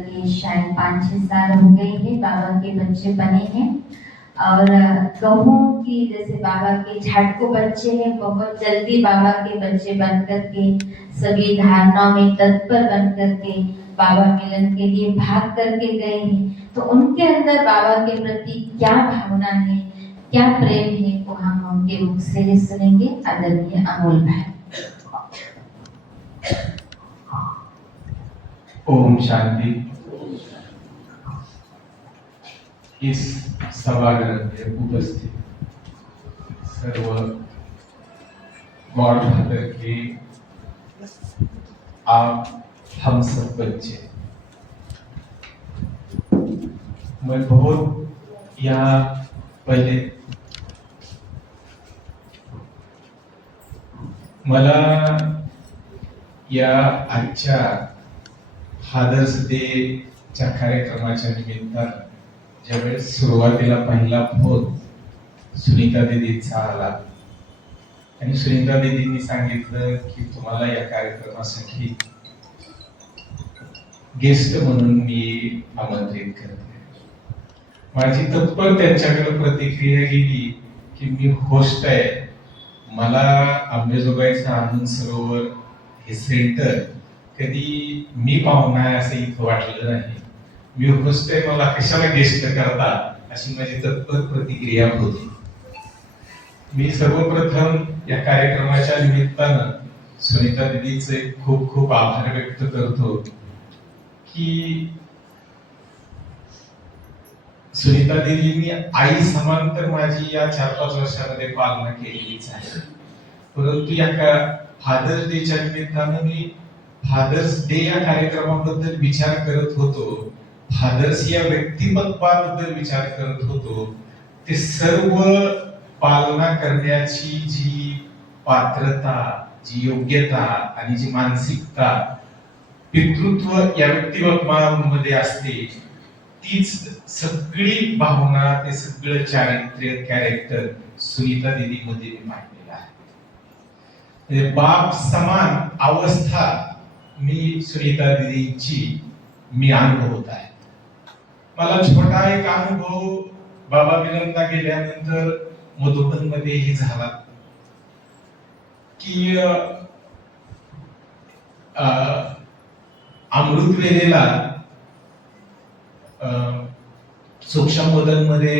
करके शायद 5-6 साल हो गए हैं बाबा के बच्चे बने हैं। और कहूँ कि जैसे बाबा के झाटको बच्चे हैं, बहुत जल्दी बाबा के बच्चे बन करके सभी धारणाओं में तत्पर बन करके बाबा मिलन के लिए भाग करके गए हैं। तो उनके अंदर बाबा के प्रति क्या भावना है, क्या प्रेम है, वो हम उनके मुख से ही सुनेंगे। आदरणीय अमोल भाई। ओम शांति। इस सभागृह में उपस्थित सर्व गॉडफादर के आप हम सब बच्चे, मैं बहुत यहाँ पहले मला या आजच्या फादर्स डे च्या कार्यक्रमाच्या निमित्तानं ज्यावेळेस सुरुवातीला पहिला फोन सुनीता दीदींचा आला आणि सुनीता दीदींनी सांगितलं की तुम्हाला या कार्यक्रमासाठी गेस्ट म्हणून मी आमंत्रित करते। माझी तत्पर त्यांच्याकडे प्रतिक्रिया गेली की मी होस्ट आहे, मला अंबेजोगाईचा आनंद सरोवर हे सेंटर कधी मी पाहुणा आहे असं इथं वाटलं नाही। मी होस्ट आहे, मला कशाला गेस्ट करता अशी माझी तत्पर प्रतिक्रिया होती। मी सर्वप्रथम या कार्यक्रमाच्या निमित्तानं सुनीता दीदीचे खूप खूप आभार व्यक्त करतो की सुनीता दीदींनी आई समान तर माझी या 4-5 वर्षामध्ये पालना केलेलीच आहे, परंतु या फादर्स डेच्या निमित्तानं मी फादर्स डे या कार्यक्रमाबद्दल विचार करत होतो, फादर्स या व्यक्तिमत्वाबद्दल विचार करत होतो। ते सर्व पालना करण्याची जी पात्रता, जी योग्यता आणि जी मानसिकता पितृत्व या व्यक्तिमत्वामध्ये असते, तीच सगळी भावना, ते सगळं चारित्र्य, कॅरेक्टर सुनीता दीदी मध्ये मी पाहिलेलं आहे। म्हणजे बाप समान अवस्था मी सुनीता दीदींची मी अनुभवत आहे। मला छोटा एक अनुभव बाबा मिलनला गेल्यानंतर मधुबन मध्येही झाला की अमृत वेळेला सूक्ष्मोदन मध्ये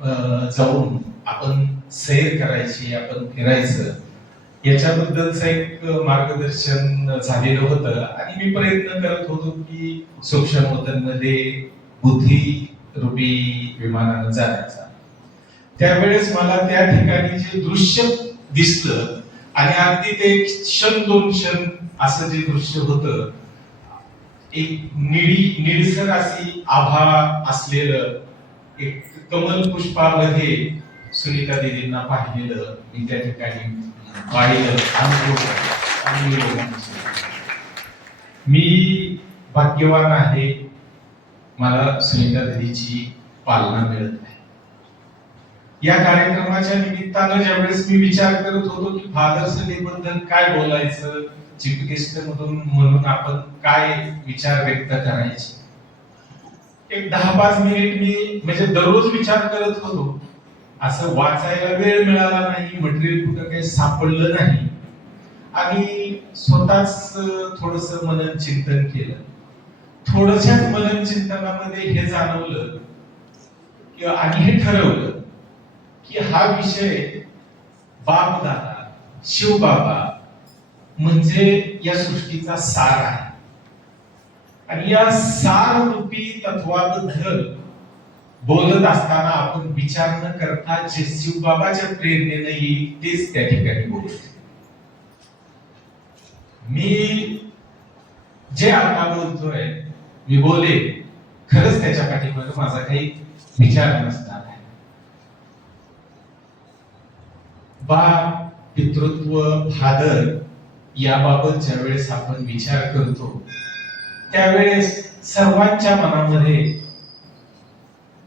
जाऊन आपण सैर करायची, आपण फिरायचं, याच्याबद्दलचं एक मार्गदर्शन झालेलं होतं आणि मी प्रयत्न करत होतो की सूक्ष्मोदन मध्ये बुद्धी रूपी विमानानं जाण्याचा। त्यावेळेस मला त्या ठिकाणी जे दृश्य दिसलं आणि अगदी ते क्षण 2 क्षण असं जे दृश्य होतं, एक निळसर अशी आभा असलेलं एक कमल पुष्पामध्ये सुनीता दीदींना पाहिलेलं मी त्या ठिकाणी पाहिलं, अनुभव। मी भाग्यवान आहे, मला सुनीता दीदीची पालना मिळत आहे। या कार्यक्रमाच्या निमित्तानं ज्यावेळेस मी विचार करत होतो की फादर्स डे बद्दल काय बोलायचं, चीफ गेस्ट म्हणून आपण काय विचार व्यक्त करायचे, एक 10-5 मिनिट मी म्हणजे दररोज विचार करत होतो। असं वाचायला वेळ मिळाला नाही, मटेरियल कुठं काही सापडलं नाही आणि स्वतःच थोडंसं मनन चिंतन केलं। थोडंसं मनन चिंतनामध्ये हे जाणवलं आणि हे ठरवलं की हा विषय बाप दादा, शिवबाबा म्हणजे या सृष्टीचा सार आहे आणि या सार रूपी तत्वाबद्दल बोलत असताना आपण विचार न करता जे शिवबाबाच्या प्रेरणेने येईल तेच त्या ठिकाणी बोलतो। मी जे आता बोलतोय, मी बोले खरंच त्याच्या पाठीमागे माझा काही विचार नसणार आहे। बाप, पितृत्व, फादर याबाबत ज्यावेळेस आपण विचार करतो त्यावेळेस सर्वांच्या मनामध्ये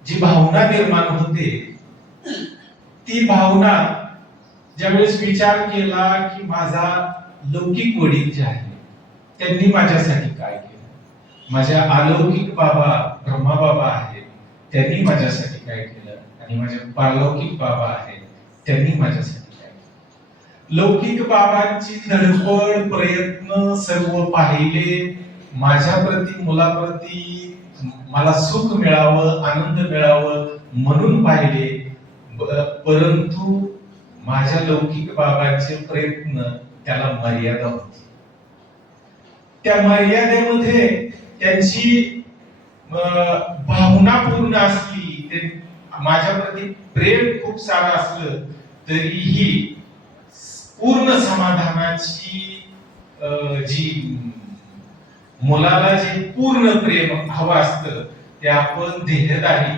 जी भावना निर्माण होते, ती भावना ज्यावेळेस विचार केला की माझा लौकिक वडील जे आहे त्यांनी माझ्यासाठी काय केलं, माझ्या अलौकिक बाबा ब्रह्मा बाबा आहेत, त्यांनी माझ्यासाठी काय केलं, आणि माझे पारलौकिक बाबा आहेत, त्यांनी माझ्यासाठी काय केलं. लौकिक बाबांची धडपड प्रयत्न सर्व पाहिले, माझ्या प्रती मुलाप्रती मला सुख मिळावं, आनंद मिळावं म्हणून पाहिले. परंतु माझ्या लौकिक बाबांचे प्रयत्न त्याला मर्यादा होती. त्या मर्यादेमध्ये त्यांची भावना पूर्ण असली, ते माझ्याप्रती प्रेम खूप सारं असलं तरीही पूर्ण समाधानाची जी मुलाला जे पूर्ण प्रेम हवं असतं ते आपण देहधारी,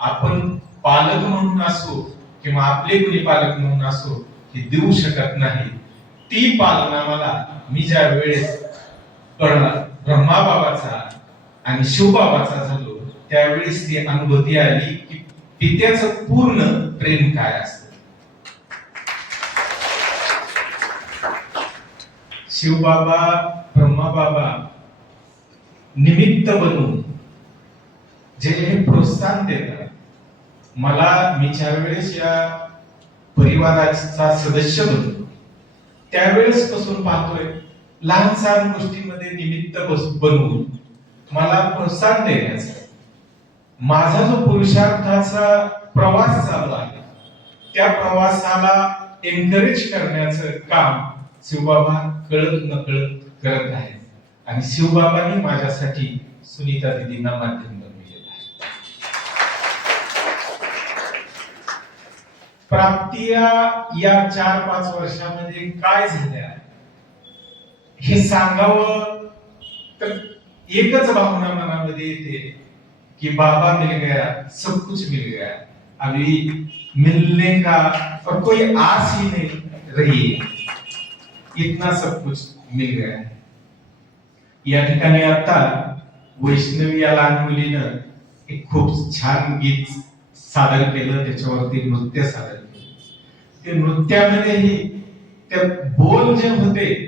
आपण पालक म्हणून असो किंवा आपले कुणी पालक म्हणून असो हे देऊ शकत नाही. ती पालना मला मी ज्या वेळेस ब्रह्मा बाबाचा आणि शिवबाबाचा झालो त्यावेळेस ती अनुभूती आली की पित्याचं पूर्ण प्रेम काय असतं. शिवबाबा ब्रह्मा बाबा निमित्त बनून जे प्रोत्साहन देतात मला, मी ज्या वेळेस या परिवाराचा सदस्य बनतो त्यावेळेस पासून पाहतोय लहान सहान गोष्टीमध्ये निमित्त बनवून मला प्रोत्साहन देण्याचा माझा जो पुरुषार्थाचा प्रवास चालू आहे त्या प्रवासाला एनकरेज करण्याचं काम शिवबाबा कळत नकळत करत आहेत. आणि शिवबाबांनी माझ्यासाठी सुनीता दिदींना माध्यम बनविलेलं आहे. प्राप्तिया या 4-5 वर्षामध्ये काय झाल्या हे सांगावं तर एकच भावना मनामध्ये येते कि बाबा मिल गया, सब कुछ मिल गया, अभी मिलने का और कोई आस ही नहीं रही, इतना सब कुछ मिल गया है. या ठिकाणी आता वैष्णवी या लहान मुलीनं एक खूप छान गीत सादर केलं, त्याच्यावरती नृत्य सादर केलं. ते नृत्यामध्येही ते बोल जे होते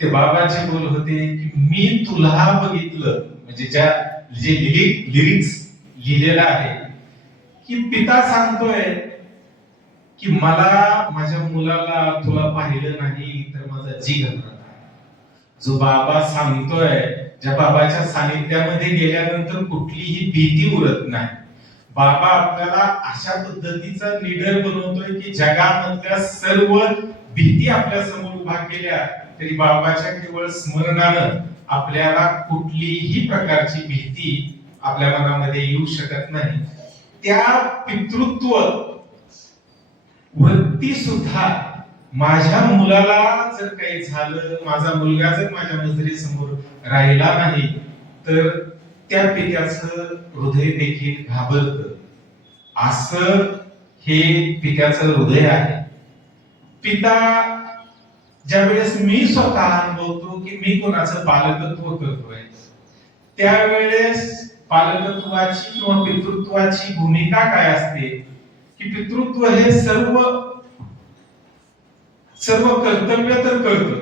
ते बाबाचे बोल होते की मी तुला बघितलं, म्हणजे ज्या जे लिरिक्स लिहिलेलं आहे की पिता सांगतोय की मला माझ्या मुलाला तुला पाहिलं नाही तर माझा जीव घाबरत. जो बाबा सांगतोय, ज्या बाबाच्या सानिध्यामध्ये गेल्यानंतर कुठलीही भीती उरत नाही. बाबा आपल्याला अशा पद्धतीचा लीडर बनवतोय की जगामधल्या सर्व भीती आपल्या समोर उभा केल्या तरी बाबाच्या केवळ स्मरणानं आपल्याला कुठलीही प्रकारची भीती आपल्या मनामध्ये येऊ शकत नाही. त्या पितृत्व वृत्ती सुद्धा माझ्या मुलाला जर काही झालं, माझा मुलगा जर माझ्या नजरेसमोर राहिला नाही तर त्या पित्याचं हृदय देखील घाबरतं. असं हे पित्याचं हृदय आहे. पिता ज्यावेळेस मी स्वतः अनुभवतो की मी कोणाचं पालकत्व करतोय त्यावेळेस पालकत्वाची किंवा पितृत्वाची भूमिका काय असते की पितृत्व हे सर्व कर्तव्य तर करतो,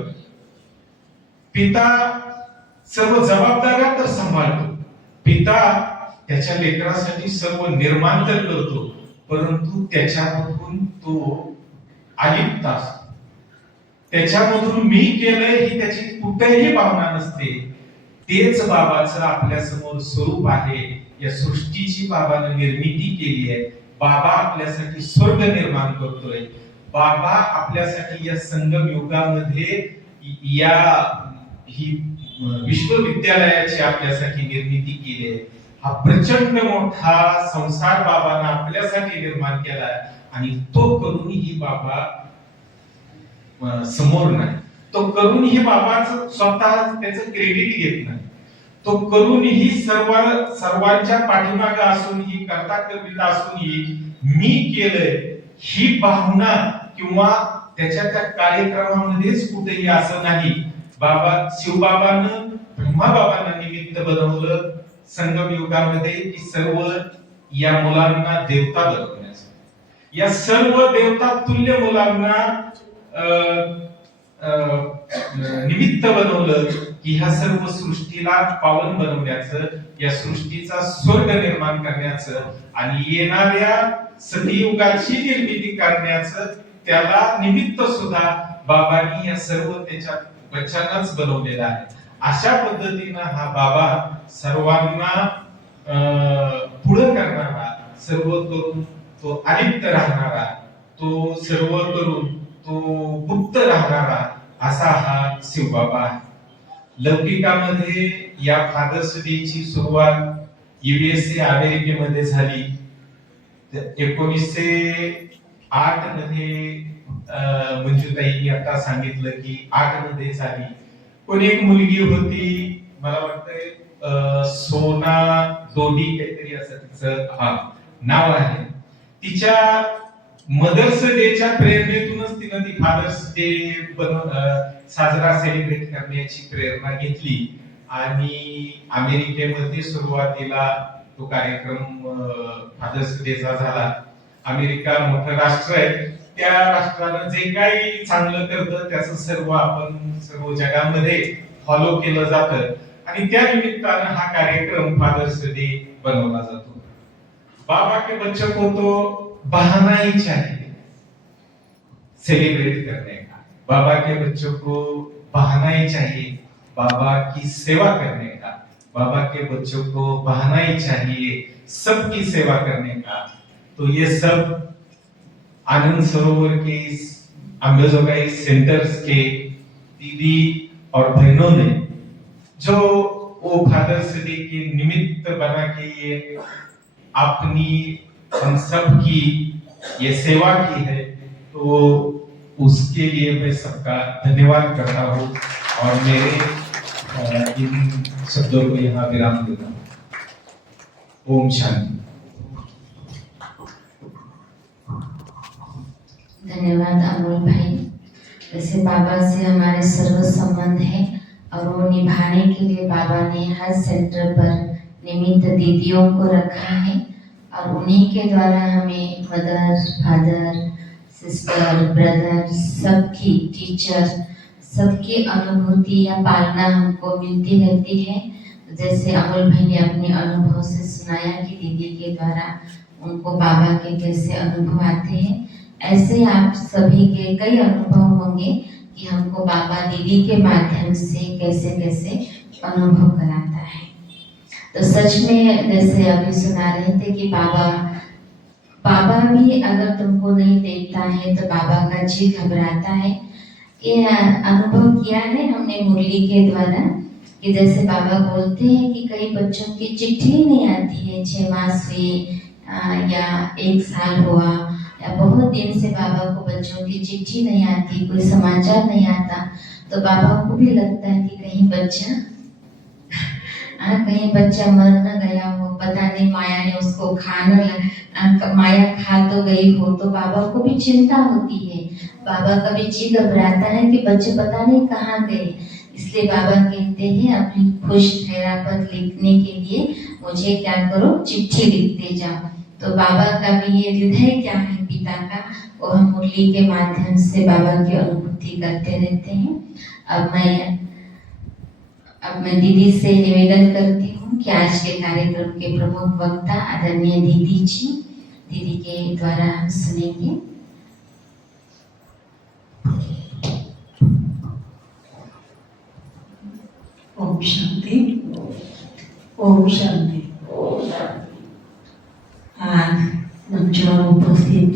पिता सर्व जबाबदाऱ्या तर सांभाळतो, पिता त्याच्या लेकरासाठी सर्व निर्माण तर करतो, परंतु त्याच्यामधून तो अलिप्त असतो. त्याच्यामधून मी केलंय ही त्याची कुठेही भावना नसते. तेच बाबाचं आपल्या समोर स्वरूप आहे. या सृष्टीची बाबाने निर्मिती केली आहे. बाबा आपल्यासाठी स्वर्ग निर्माण करतोय. बाबा आपल्यासाठी या संगम युगामध्ये ही विश्वविद्यालयाची आपल्यासाठी निर्मिती केली आहे. हा प्रचंड मोठा संसार बाबांना आपल्यासाठी निर्माण केलाय आणि तो करूनही बाबा समोर नाही. तो करूनही बाबाचं स्वतः त्याचं क्रेडिट घेत नाही. तो करूनही सर्वांच्या पाठीमागे असूनही करता करविता असूनही मी केलंय ही भावना किंवा त्याच्या त्या कार्यक्रमामध्येच कुठेही असं नाही. शिवबाबांना ब्रह्माबाबांना निमित्त बनवलं संगम युगामध्ये की सर्व या मुलांना देवता बनवण्याचं. या सर्व देवता तुल्य मुलांना निमित्त बनवलं की ह्या सर्व सृष्टीला पावन बनवण्याचं, या सृष्टीचा स्वर्ग निर्माण करण्याचं आणि येणाऱ्या सतयुगाची निर्मिती करण्याचं त्याला निमित्त सुद्धा बाबांनी या सर्व त्याच्या वचनाच बनवलेला आहे. अशा पद्धतीनं हा बाबा सर्वांना पुढे करणारा, सर्व करून तो अलिप्त राहणारा, तो सर्व करून तो गुप्त राहणारा असा हा शिवबाबा आहे. लौकिकामध्ये या फादर्स डेची सुरुवात USA अमेरिकेमध्ये झाली. 1908 मध्ये मंजुताईंनी आता सांगितलं की 8 मध्ये झाली. पण एक मुलगी होती, मला वाटतंय सोना दोडी काहीतरी असं तिचं नाव आहे. तिच्या मदर्स डेच्या प्रेरणेतूनच तिनं ती फादर्स डे साजरा सेलिब्रेट करण्याची प्रेरणा घेतली आणि अमेरिकेमध्ये सुरुवातीला तो कार्यक्रम फादर्स डेचा झाला. अमेरिका मोठं राष्ट्र आहे, त्या राष्ट्रानं जे काही चांगलं करतं त्याचं सर्व जगामध्ये फॉलो केलं जातं आणि त्या निमित्तानं हा कार्यक्रम फादर्स डे बनवला जातो. बाबा के बच्चों को तो बहाना ही चाहिए सेलिब्रेट करने का. बाबा के बच्चों को बहाना ही चाहिए बाबा की सेवा करने का. बाबा के बच्चों को बहाना ही चाहिए सबकी सेवा करने का. तो ये सब आनंद सरोवर के अंबेजोगाई सेंटर्स के दीदी और बहनों ने जो वो फादर्स डे के निमित्त बना के ये अपनी हम सब की ये सेवा की है, तो उसके लिए मैं सबका धन्यवाद करता हूँ और मेरे इन शब्दों को यहाँ विराम देता हूँ. ओम शांति. धन्यवाद अमोल भाई. जैसे बाबा से हमारे सर्व संबंध है और वो निभाने के लिए बाबा ने हर सेंटर पर निमित्त दीदियों को रखा है और उन्हीं के द्वारा हमें मदर, फादर, सिस्टर, ब्रदर, सबकी टीचर, सबकी अनुभूति या पालना हमको मिलती रहती है. जैसे अमोल भाई ने अपने अनुभव से सुनाया कि दीदी के द्वारा उनको बाबा के कैसे अनुभव आते हैं, ऐसे आप सभी के कई अनुभव होंगे कि हमको बाबा दीदी के माध्यम से कैसे कैसे अनुभव कराता है. तो सच में जैसे अभी सुना रहे थे कि बाबा भी अगर तुमको नहीं देखता है तो बाबा का जी घबराता है. ये अनुभव किया है हमने मुरली के द्वारा कि जैसे बाबा बोलते हैं कि कई बच्चों की चिट्ठी नहीं आती है, 6 मास हुए या 1 साल हुआ या बहुत दिन से बाबा को बच्चों की चिट्ठी नहीं आती, कोई समाचार नहीं आता, तो बाबा को भी लगता है कि कहीं बच्चा मर न गया हो, पता नहीं माया ने उसको माया खा तो गई हो, तो बाबा को भी चिंता होती है. बाबा का भी जी घबराता है कि बच्चे पता नहीं कहाँ गए. इसलिए बाबा कहते हैं अपनी खुश ठहरापन लिखने के लिए मुझे क्या करो, चिट्ठी लिखते जाओ. तो बाबा का भी ये हृदय क्या है पिता का, वो हम मुरली के माध्यम से बाबा की अनुभूति करते रहते हैं. अब मैं दीदी से निवेदन करती हूँ कि आज के कार्यक्रम के प्रमुख वक्ता आदरणीय दीदी के द्वारा हम सुनेंगे. ओम शांति. ओम शांति. आज मंचावर उपस्थित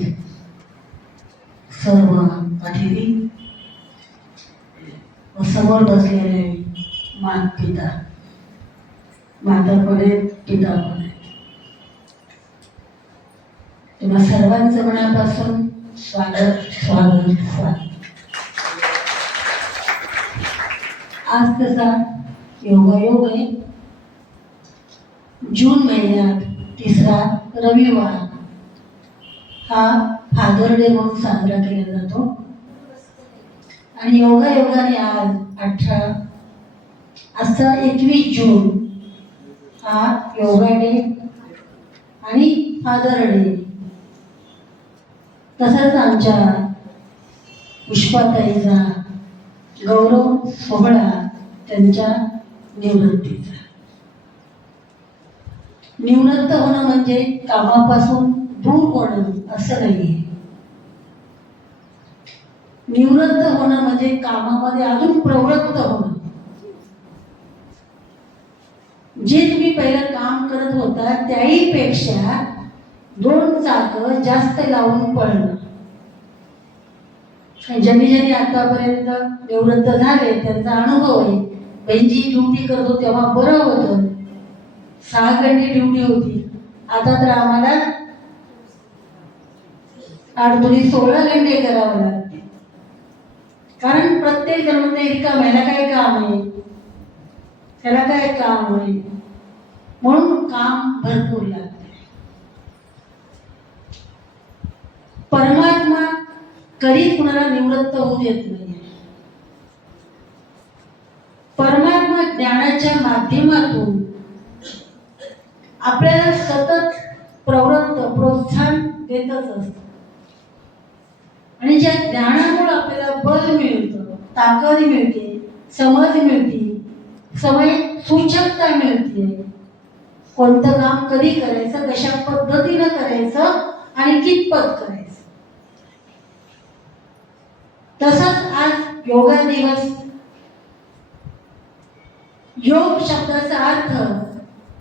सर्व अतिथी व समोर बसलेले पिता, माता पण आहेत, पिता पण आहेत, तुम्हा सर्वांचं मनापासून स्वागत स्वागत स्वागत. आज तसा योगायोग आहे. जून महिन्यात 3रा रविवार हा फादर डे म्हणून साजरा केला जातो आणि योगायोगाने आज 21 जून हा योगा डे आणि फादर डे. तसंच आमच्या पुष्पाताईचा गौरव सोहळा त्यांच्या निवृत्तीचा. निवृत्त होणं म्हणजे कामापासून दूर होणं असं नाहीये. निवृत्त होणं म्हणजे कामामध्ये अजून प्रवृत्त होणं. जे तुम्ही पहिलं काम करत होता त्याही पेक्षा 2 चाकं जास्त लावून पळणं. ज्यांनी ज्यांनी आतापर्यंत निवृत्त झाले त्यांचा अनुभव आहे. बहिणी ड्युटी करतो तेव्हा बरं होतं, 6 घंटे ड्युटी होती. आता तर आम्हाला 8 दुनी 16 घंटे करावं लागते. कारण प्रत्येक जण म्हणते रिकाम ह्याला काय काम आहे, त्याला काय काम आहे, म्हणून काम भरपूर लागते. परमात्मा कधीच कुणाला निवृत्त होऊ देत नाही. परमात्मा ज्ञानाच्या माध्यमातून आपल्याला सतत प्रवृत्त प्रोत्साहन देतच असतं. आणि ज्या ज्ञानामुळे आपल्याला बल मिळतं, ताकद मिळते, समज मिळते, समय सूचकता मिळते. कोणतं काम कधी करायचं, कशा पद्धतीनं करायचं आणि कितपत करायचं. तसंच आज योगा दिवस. योग शब्दाचा अर्थ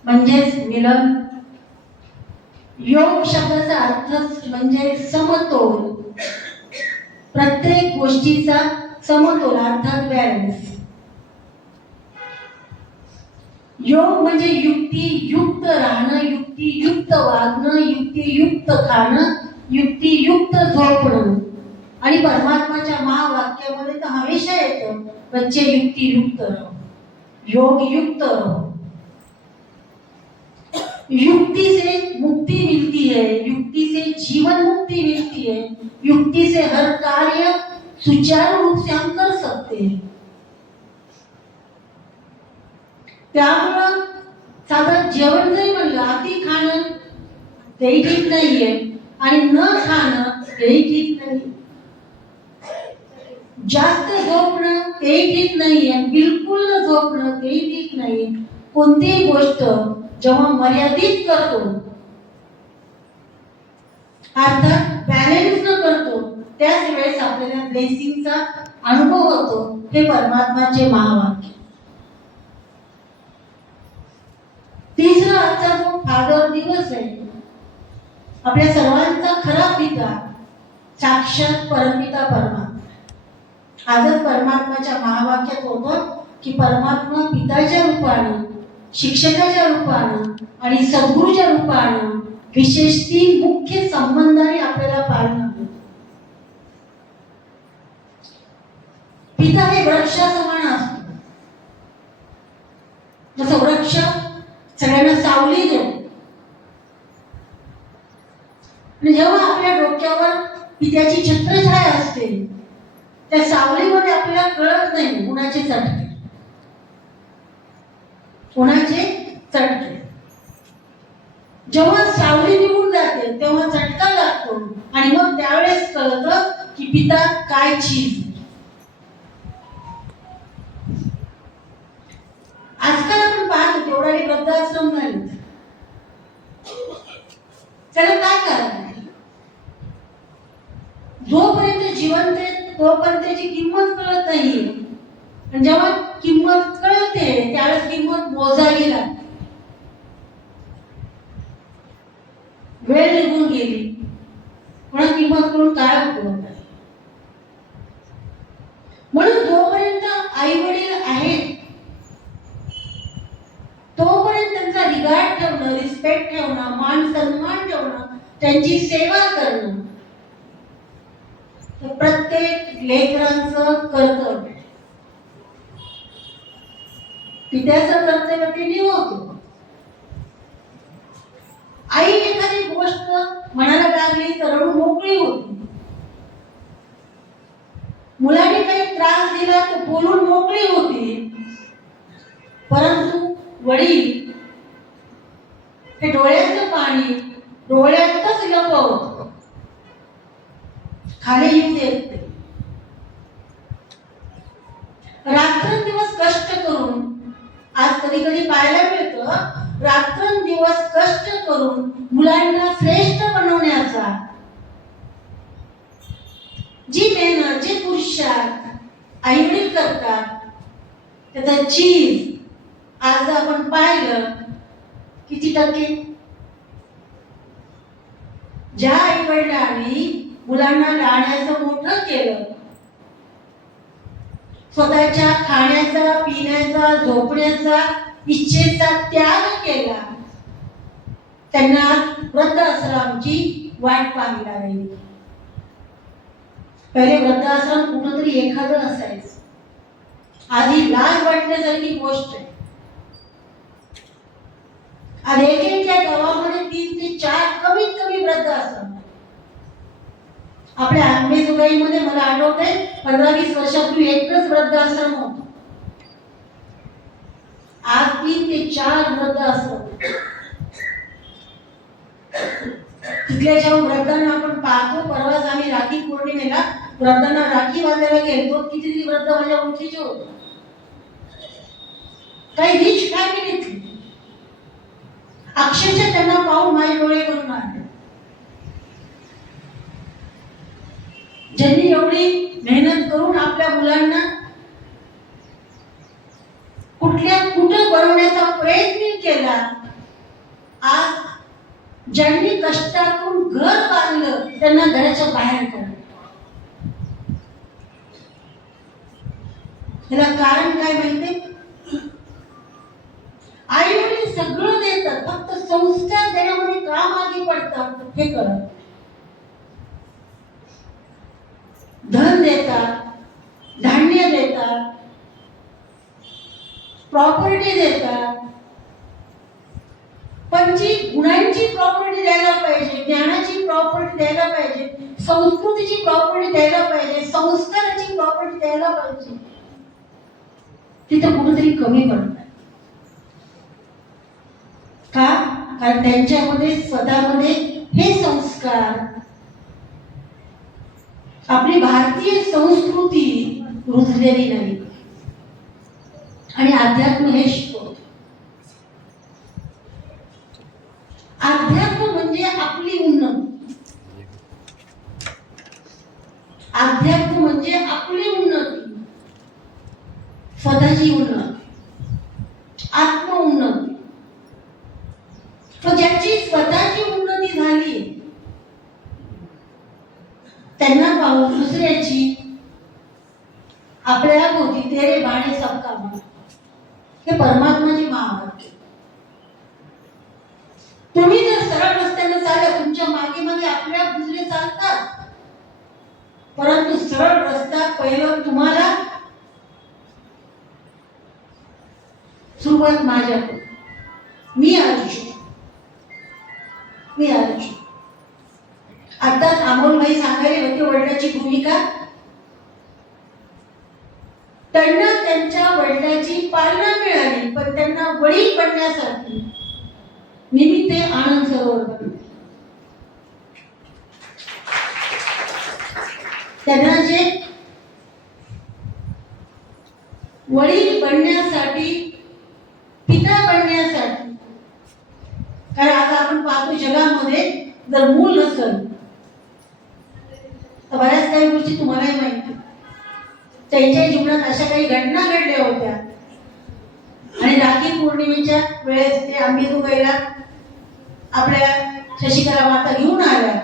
म्हणजेच मिलन. योग शब्दाचा अर्थ म्हणजे समतोल. प्रत्येक गोष्टीचा समतोल अर्थात बॅलन्स. योग म्हणजे युक्तियुक्त राहणं, युक्तियुक्त वागणं, युक्तियुक्त खाणं, युक्तियुक्त झोपणं. आणि परमात्माच्या महावाक्यामध्ये तर हमेशा येतं बच्चे युक्तियुक्त रहो, योगयुक्त रहो. युक्ति से मुक्ति मिलती है, युक्ति से जीवन मुक्ति मिलती है, युक्ति से हर कार्य सुचारू रूप से हम कर सकते हैं. त्यामुळं साधं जेवण जरी म्हणलं अति खाणं तेही ठीक नाहीये आणि न खाणं तेही ठीक नाही. जास्त झोपणं तेही ठीक नाहीये, बिलकुल न झोपणं तेही ठीक नाही. कोणतीही गोष्ट जेव्हा मर्यादित करतो अर्थात बॅलन्स न करतो त्याच वेळेस आपल्याला ब्लेसिंगचा अनुभव होतो. हे परमात्माचे महावाक्य. तिसरा आजचा जो फादर दिवस आहे, आपल्या सर्वांचा खरा पिता साक्षात परमपिता परमात्मा. आजच परमात्माच्या महावाक्यात होतं की परमात्मा पिताच्या रूपानं, शिक्षकाच्या रूपानं आणि सद्गुरूच्या रूपानं विशेष 3 मुख्य संबंधाने आपल्याला पाळणं. पिता हे वृक्षासमान असतो. जसं वृक्ष सगळ्यांना सावली देतो आणि जेव्हा आपल्या डोक्यावर पित्याची छत्रछाया असते त्या सावलीमध्ये आपल्याला कळत नाही उन्हाचे चटके, उन्हाचे चटके. जेव्हा सावली निघून जाते तेव्हा चटका लागतो आणि मग त्यावेळेस कळतं की पिता काय चीज. आजकाल आपण पाहतो तेवढा वृद्धाश्रम झाले, त्याला काय करायचं. जोपर्यंत जिवंत आहे तोपर्यंत त्याची किंमत कळत नाहीये. आणि जेव्हा किंमत कळते त्यावेळेस किंमत मोजावी लागते. वेळ निघून गेली म्हणून किंमत करून काय उपयोग नाही. म्हणून जोपर्यंत आई वडील आहेत तोपर्यंत त्यांचा रिगार्ड ठेवणं, रिस्पेक्ट ठेवणं, मान सन्मान ठेवणं, त्यांची सेवा करणं प्रत्येक लेकरांचं कर्तव्य. पित्याचं कर्तव्य ते निभवतो. आई एखादी गोष्ट म्हणायला लागली तर रडून मोकळी होती. मुलाने काही त्रास दिला तर बोलून मोकळी होती. परंतु वडील हे डोळ्याचं पाणी डोळ्यातच लपवत, खाली येऊ देत. रात्रंदिवस कष्ट करून, आज कधी कधी पाहायला मिळतं, रात्रंदिवस कष्ट करून मुलांना श्रेष्ठ बनवण्याचा जी मेहनत, जे पुरुषार्थ आईवडील करतात, त्याचा चीज आज आपण पाहिलं किती टक्के? ज्या आईवडिलांनी मुलांना लाडण्याचं मोठं केलं, स्वतःच्या खाण्याचा, पिण्याचा, झोपण्याचा, इच्छेचा त्याग केला, त्यांना वृद्धाश्रमाची वाट पाहावी लागली. पहिले वृद्धाश्रम कुठंतरी एखादं असायचं, आधी लाज वाटण्यासारखी गोष्ट आहे. आज एकेच्या गावामध्ये 3 ते 4 कमीत कमी वृद्धाश्रम. आपल्या अंबेजोगाईमध्ये मला आठवतंय 15-20 वर्षापूर्वी एकच वृद्धाश्रम होता. आज 3 ते 4 वृद्धाश्रम. तिथल्या जेव्हा वृद्धांना आपण पाहतो, परवाच आम्ही राखी पौर्णिमेला वृद्धांना राखी बांधायला गेलो, किती वृद्ध माझ्या ओळखीचे होते. काही रिच फॅमिलीतली, अक्षरशः त्यांना पाहून माझे डोळे भरून आले. ज्यांनी एवढी मेहनत करून आपल्या मुलांना कुठं बनवण्याचा प्रयत्न केला, आज ज्यांनी कष्टातून घर बांधलं त्यांना घराच्या बाहेर काढलं. याला कारण काय माहितीये? आई वडील सगळं देतात, फक्त संस्कार देण्यामध्ये का मागे पडतात हे कळत. धन देतात, धान्य देतात, प्रॉपर्टी देतात, पण जी गुणांची प्रॉपर्टी द्यायला पाहिजे, ज्ञानाची प्रॉपर्टी द्यायला पाहिजे, संस्कृतीची प्रॉपर्टी द्यायला पाहिजे, संस्काराची प्रॉपर्टी द्यायला पाहिजे, तिथं कुठेतरी कमी पडतात. का? कारण त्यांच्यामध्ये स्वतःमध्ये हे संस्कार, आपली भारतीय संस्कृती रुजलेली नाही. आणि अध्यात्म हे शिकवतो. अध्यात्म म्हणजे आपली उन्नती. अध्यात्म म्हणजे आपली उन्नती, स्वतःची उन्नती, आत्म उन्नती. तो ज्याची स्वतःची उन्नती झाली त्यांना पाहून दुसऱ्याची, आपल्या भोवती तेरे बाणे सबका मन, हे परमात्माची महावाक्य. तुम्ही जर सरळ रस्त्याने चालला, तुमच्या मागे मागे आपल्या दुसरे चालतात, परंतु सरळ रस्ता पहिलं तुम्हाला सुरुवात माझ्याकडून. मी अर्जुन. आताच अमोलभाई सांगायला होते वडिलांची भूमिका. त्यांना त्यांच्या वडिलांची पालना मिळाली, पण त्यांना वडील बनण्यासाठी निमित्त आनंद सरोवर बनले. त्यांना जे वडील बनण्यासाठी, पिता बनण्यासाठी, कारण आज आपण पाहतो जगामध्ये जर मूल नसेल तर बऱ्याच काही गोष्टी तुम्हालाही माहिती. त्यांच्या जीवनात अशा काही घटना घडल्या होत्या आणि राखी पौर्णिमेच्या वेळेस ते अंबेजोगाईला आपल्या शशिकला माता घेऊन आल्या.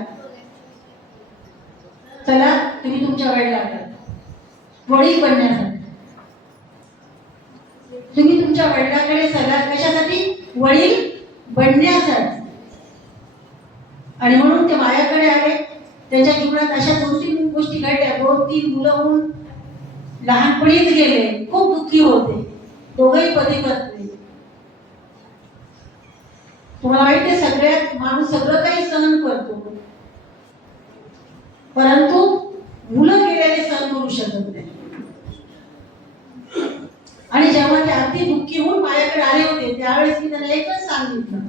चला तुम्ही तुमच्या वडिलांना वडील बनण्यासाठी, तुम्ही तुमच्या वडिलांकडे चला कशासाठी? वडील बनण्यासाठी. आणि म्हणून ते माझ्याकडे आले. त्यांच्या जीवनात अशा 2-3 गोष्टी घडल्या. 2-3 मुलं होऊन लहानपणीच गेले, खूप दुःखी होते, दोघंही पती पत्नी. तुम्हाला माहिती आहे, सगळ्यात माणूस सगळं काही सहन करतो, परंतु मुलं गेलेले सहन करू शकत नाही. आणि जेव्हा ते अति दुःखी होऊन माझ्याकडे आले होते त्यावेळेस मी त्यांना एकच सांगितलं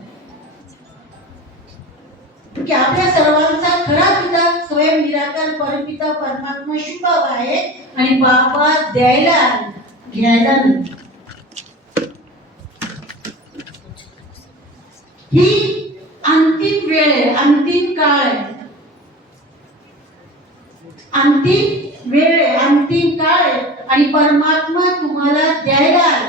की आपल्या सर्वांचा खरा पिता स्वयं निराकार परमपिता परमात्मा शिवाय आहे आणि बाबा द्यायला आहे. घ्यायला नाही. ही अंतिम वेळ आहे, अंतिम काळ आहे, अंतिम वेळ आहे, अंतिम काळ आहे आणि परमात्मा तुम्हाला द्यायला आला.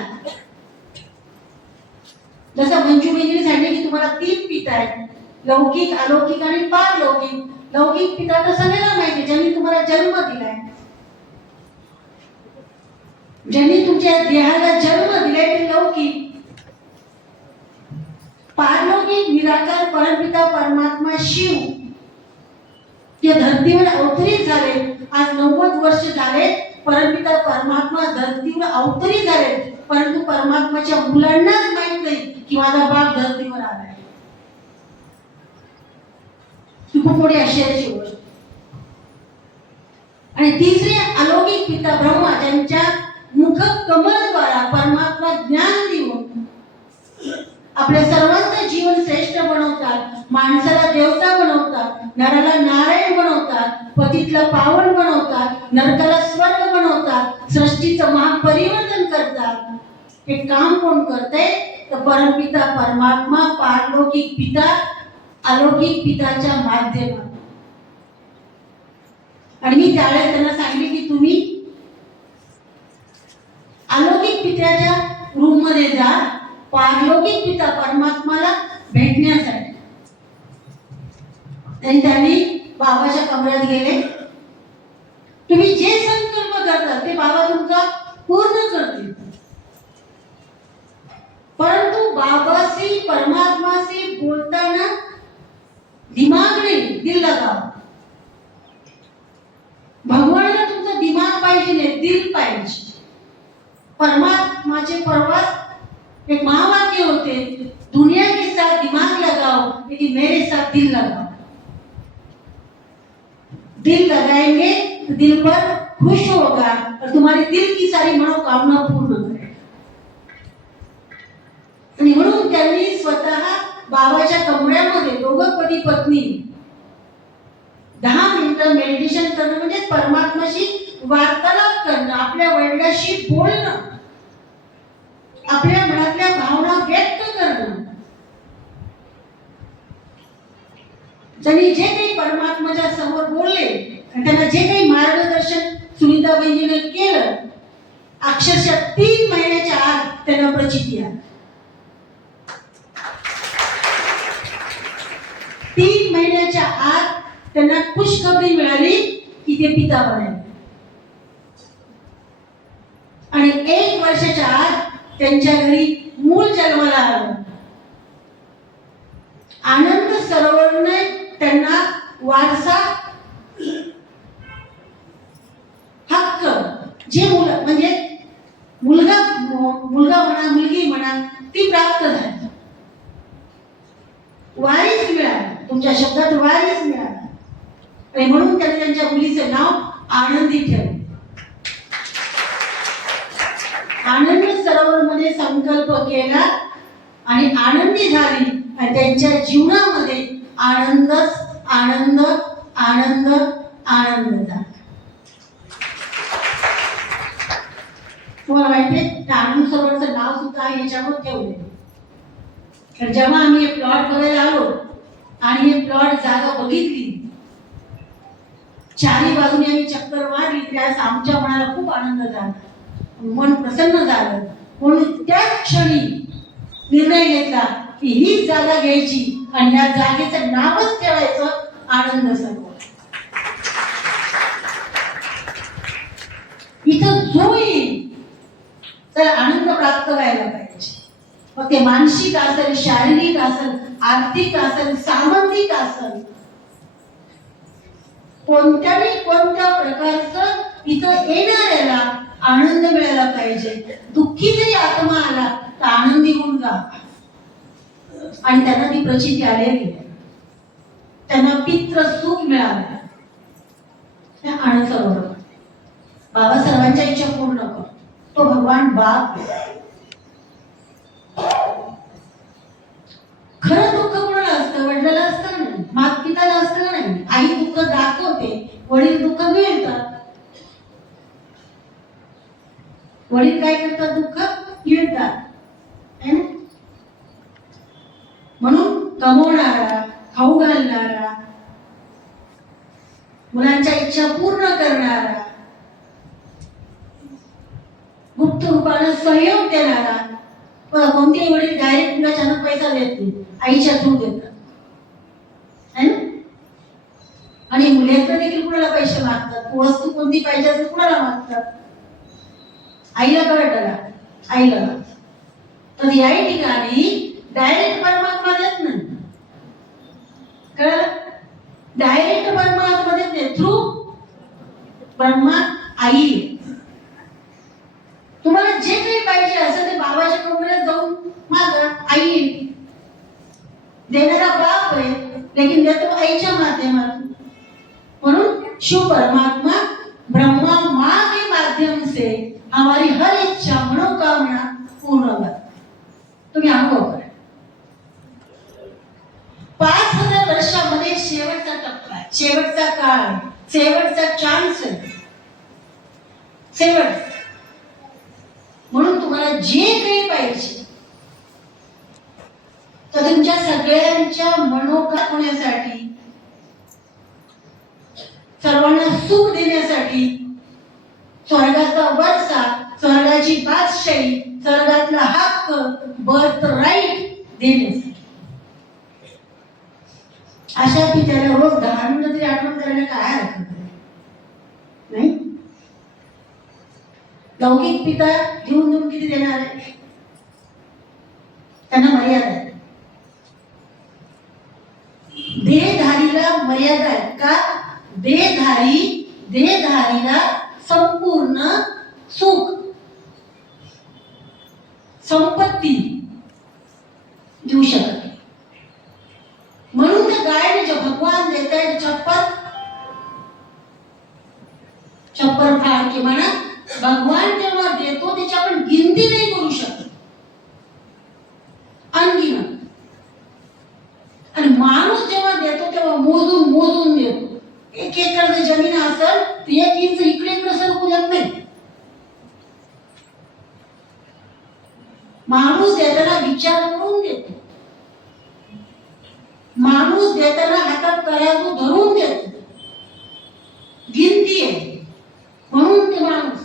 जसं मंजू वहिनीने सांगितले की तुम्हाला 3 पिता आहेत, लौकिक, अलौकिक आणि पारलौकिक. लौकिक पिता तर सगळ्यांना माहिती, ज्यांनी तुम्हाला जन्म दिलाय, ज्यांनी तुमच्या देहाला जन्म दिलाय ते लौकिक. पारलौकिक निराकार परमपिता परमात्मा शिव या धर्तीवर अवतरित झाले. आज 90 वर्ष झाले परमपिता परमात्मा धर्तीवर अवतरित झाले, परंतु परमात्माच्या मुलांनाच माहित नाही की माझा बाप धर्तीवर आलाय. ही खूप मोठी आश्चर्याची गोष्ट. आणि तिसरे अलौकिक पिता ब्रह्मा, ज्यांच्या मुख कमलद्वारा परमात्मा ज्ञान देऊन आपल्या सर्वांचं जीवन श्रेष्ठ बनवतात, माणसाला देवता बनवतात, नराला नारायण बनवतात, पतितला पावन बनवतात, नरकाला स्वर्ग बनवतात, सृष्टीचं महापरिवर्तन करतात. हे काम कोण करते? तर परमपिता परमात्मा, पारलौकिक पिता, अलौकिक पिताच्या माध्यमातून. आणि मी त्यावेळेस त्यांना सांगितले की तुम्ही अलौकिक पित्याच्या रूम मध्ये जा, पारलौकिक पिता परमात्माला भेटण्यासाठी. आणि त्यांनी बाबाच्या कमऱ्यात गेले. तुम्ही जे संकल्प करता ते बाबा तुमचा पूर्ण करतील, परंतु बाबाशी परमात्माशी बोलताना दिमाग नाही, दिल लगाओ. भगवानला तुमचा दिमाग पाहिजे नाही, दिल पाहिजे. परमात्माचे प्रवास एक महावाक्य होते, दुनिया के साथ दिमाग लगाओ लेकिन मेरे साथ दिल लगाओ. दिल लगाएंगे तो दिल पर खुश होगा और तुम्हारी दिल की सारी मनोकामना पूर्ण करेगा. आणि म्हणून त्यांनी स्वतः बाबाच्या कमऱ्यामध्ये दोघं पती पत्नी 10 मिनिटं मेडिटेशन करणं म्हणजे परमात्माशी वार्तालाप करणं, आपल्या वडिलांशी बोलणं, आपल्या मनातल्या भावना व्यक्त करणं. त्यांनी जे काही परमात्माच्या समोर बोलले आणि त्यांना जे काही मार्गदर्शन सुनीता बहिणीने केलं, अक्षरशः 3 महिन्याच्या आत त्यांना प्रचिती आली. 3 महिन्याच्या आत त्यांना खुशखबरी मिळाली की ते पिता बनायचे. आणि 1 वर्षाच्या आत त्यांच्या घरी मूल जन्माला आलं. आनंद सरोवरने त्यांना वारसा हक्क, जे मुलं म्हणजे मुलगा म्हणा मुलगी म्हणा ती प्राप्त झाली, वारीस मिळाला. तुमच्या शब्दात वारीस मिळाला. आणि म्हणून त्यांनी त्यांच्या मुलीचे नाव आनंदी ठेवले. आनंद सरोवर मध्ये संकल्प केला आणि आनंदी झाली आणि त्यांच्या जीवनामध्ये आनंदच आनंद आनंद आनंद झाला. तुम्हाला माहितीये आनंद सरोवरचं नाव सुद्धा याच्यावर ठेवले. तर जेव्हा आम्ही हे प्लॉट बघायला आलो आणि हे प्लॉट जागा बघितली, चारी बाजूने आम्ही चक्कर मारली, त्यास आमच्या मनाला खूप आनंद झाला, मन प्रसन्न झालं. म्हणून त्याच क्षणी निर्णय घेतला की ही जागा घ्यायची आणि या जागेचं नावच ठेवायचं आनंद सरोवर. इथं जो येईल तर आनंद प्राप्त व्हायला पाहिजे. मग ते मानसिक असेल, शारीरिक असेल, आर्थिक असेल, सामाजिक असेल, कोणत्या प्रकारचं इथं येणाऱ्याला आनंद मिळाला पाहिजे. दुःखी जरी आत्मा आला तर आनंदी होऊन जा. आणि त्यांना ती प्रचिती आलेली, त्यांना पित्र सुख मिळालं. त्या आनंद सरोवर बाबा सर्वांच्या इच्छा पूर्ण करतो. तो भगवान बाप. खरं दुःख कोणाला असतं? वडिलाला असतं नाही, मात पिताला असतं नाही. आई दुःख दाखवते, वडील दुःख मिळतात. वडील काय करतात? दुःख गिळतात, है ना? म्हणून कमवणारा, खाऊ घालणारा, मुलांच्या इच्छा पूर्ण करणारा, गुप्त रूपाने सहयोग देणारा. कोणतेही वडील डायरेक्ट मुलाच्या पैसा देत नाही, आईच्या थ्रू देतात, है ना? आणि मुलेतर देखील कुणाला पैसे मागतात, वस्तू कोणती पाहिजे असेल कुणाला मागतात? आईला कळतं ना, आईला मागतात. तर या ठिकाणी डायरेक्ट परमात्मा देत नाही, कळलं? डायरेक्ट परमात्मा देत नाही, थ्रू ब्रह्मा आई. तुम्हाला जे काही पाहिजे असेल ते बाबाच्या कमरेत जाऊन मागा, आई देणारा बाप आहे, लेकिन देतो आईच्या माध्यमातून. म्हणून शिव परमात्मा ब्रह्मा माँ के माध्यम से हमारी हर इच्छा मनोकामना पूर्ण कर. तुम्ही अनुभव करा. 5000 वर्षामध्ये शेवटचा टप्पा आहे, शेवटचा काळ आहे, शेवटचा चान्स आहे, शेवट. म्हणून तुम्हाला जे काही पाहिजे तर तुमच्या सगळ्यांच्या मनोकामना होण्यासाठी, सर्वांना सुख देण्यासाठी, स्वर्गाचा वरसा, स्वर्गाची बादशाही, स्वर्गातला हक्क, बर्थ राईट देण्यासाठी. अशा पित्याला रोज 10 मिनिटं तरी आठवण करायला काय हरकत आहे? नाही? लौकिक पिता घेऊन देऊन किती देणार आहे? त्यांना मर्यादा आहे. देहधारीला मर्यादा आहे का? देहधारीला संपूर्ण सुख, संपत्ती देऊ शकत. म्हणून त्या गायने जो भगवान देत आहे छप्पर फाड़ के म्हणा, भगवान जेव्हा देतो त्याची आपण गिनती नाही करू शकत, अनगिनत. आणि माणूस जेव्हा देतो तेव्हा मोजून मोजून देतो. 1 एकर जर जमीन असेल तर 1 इंच इकडे इकडे सरकू देत नाही. माणूस देताना विचार करून देतो. माणूस देताना हातात तराजू धरून देतो. गिनती आहे म्हणून ते माणूस.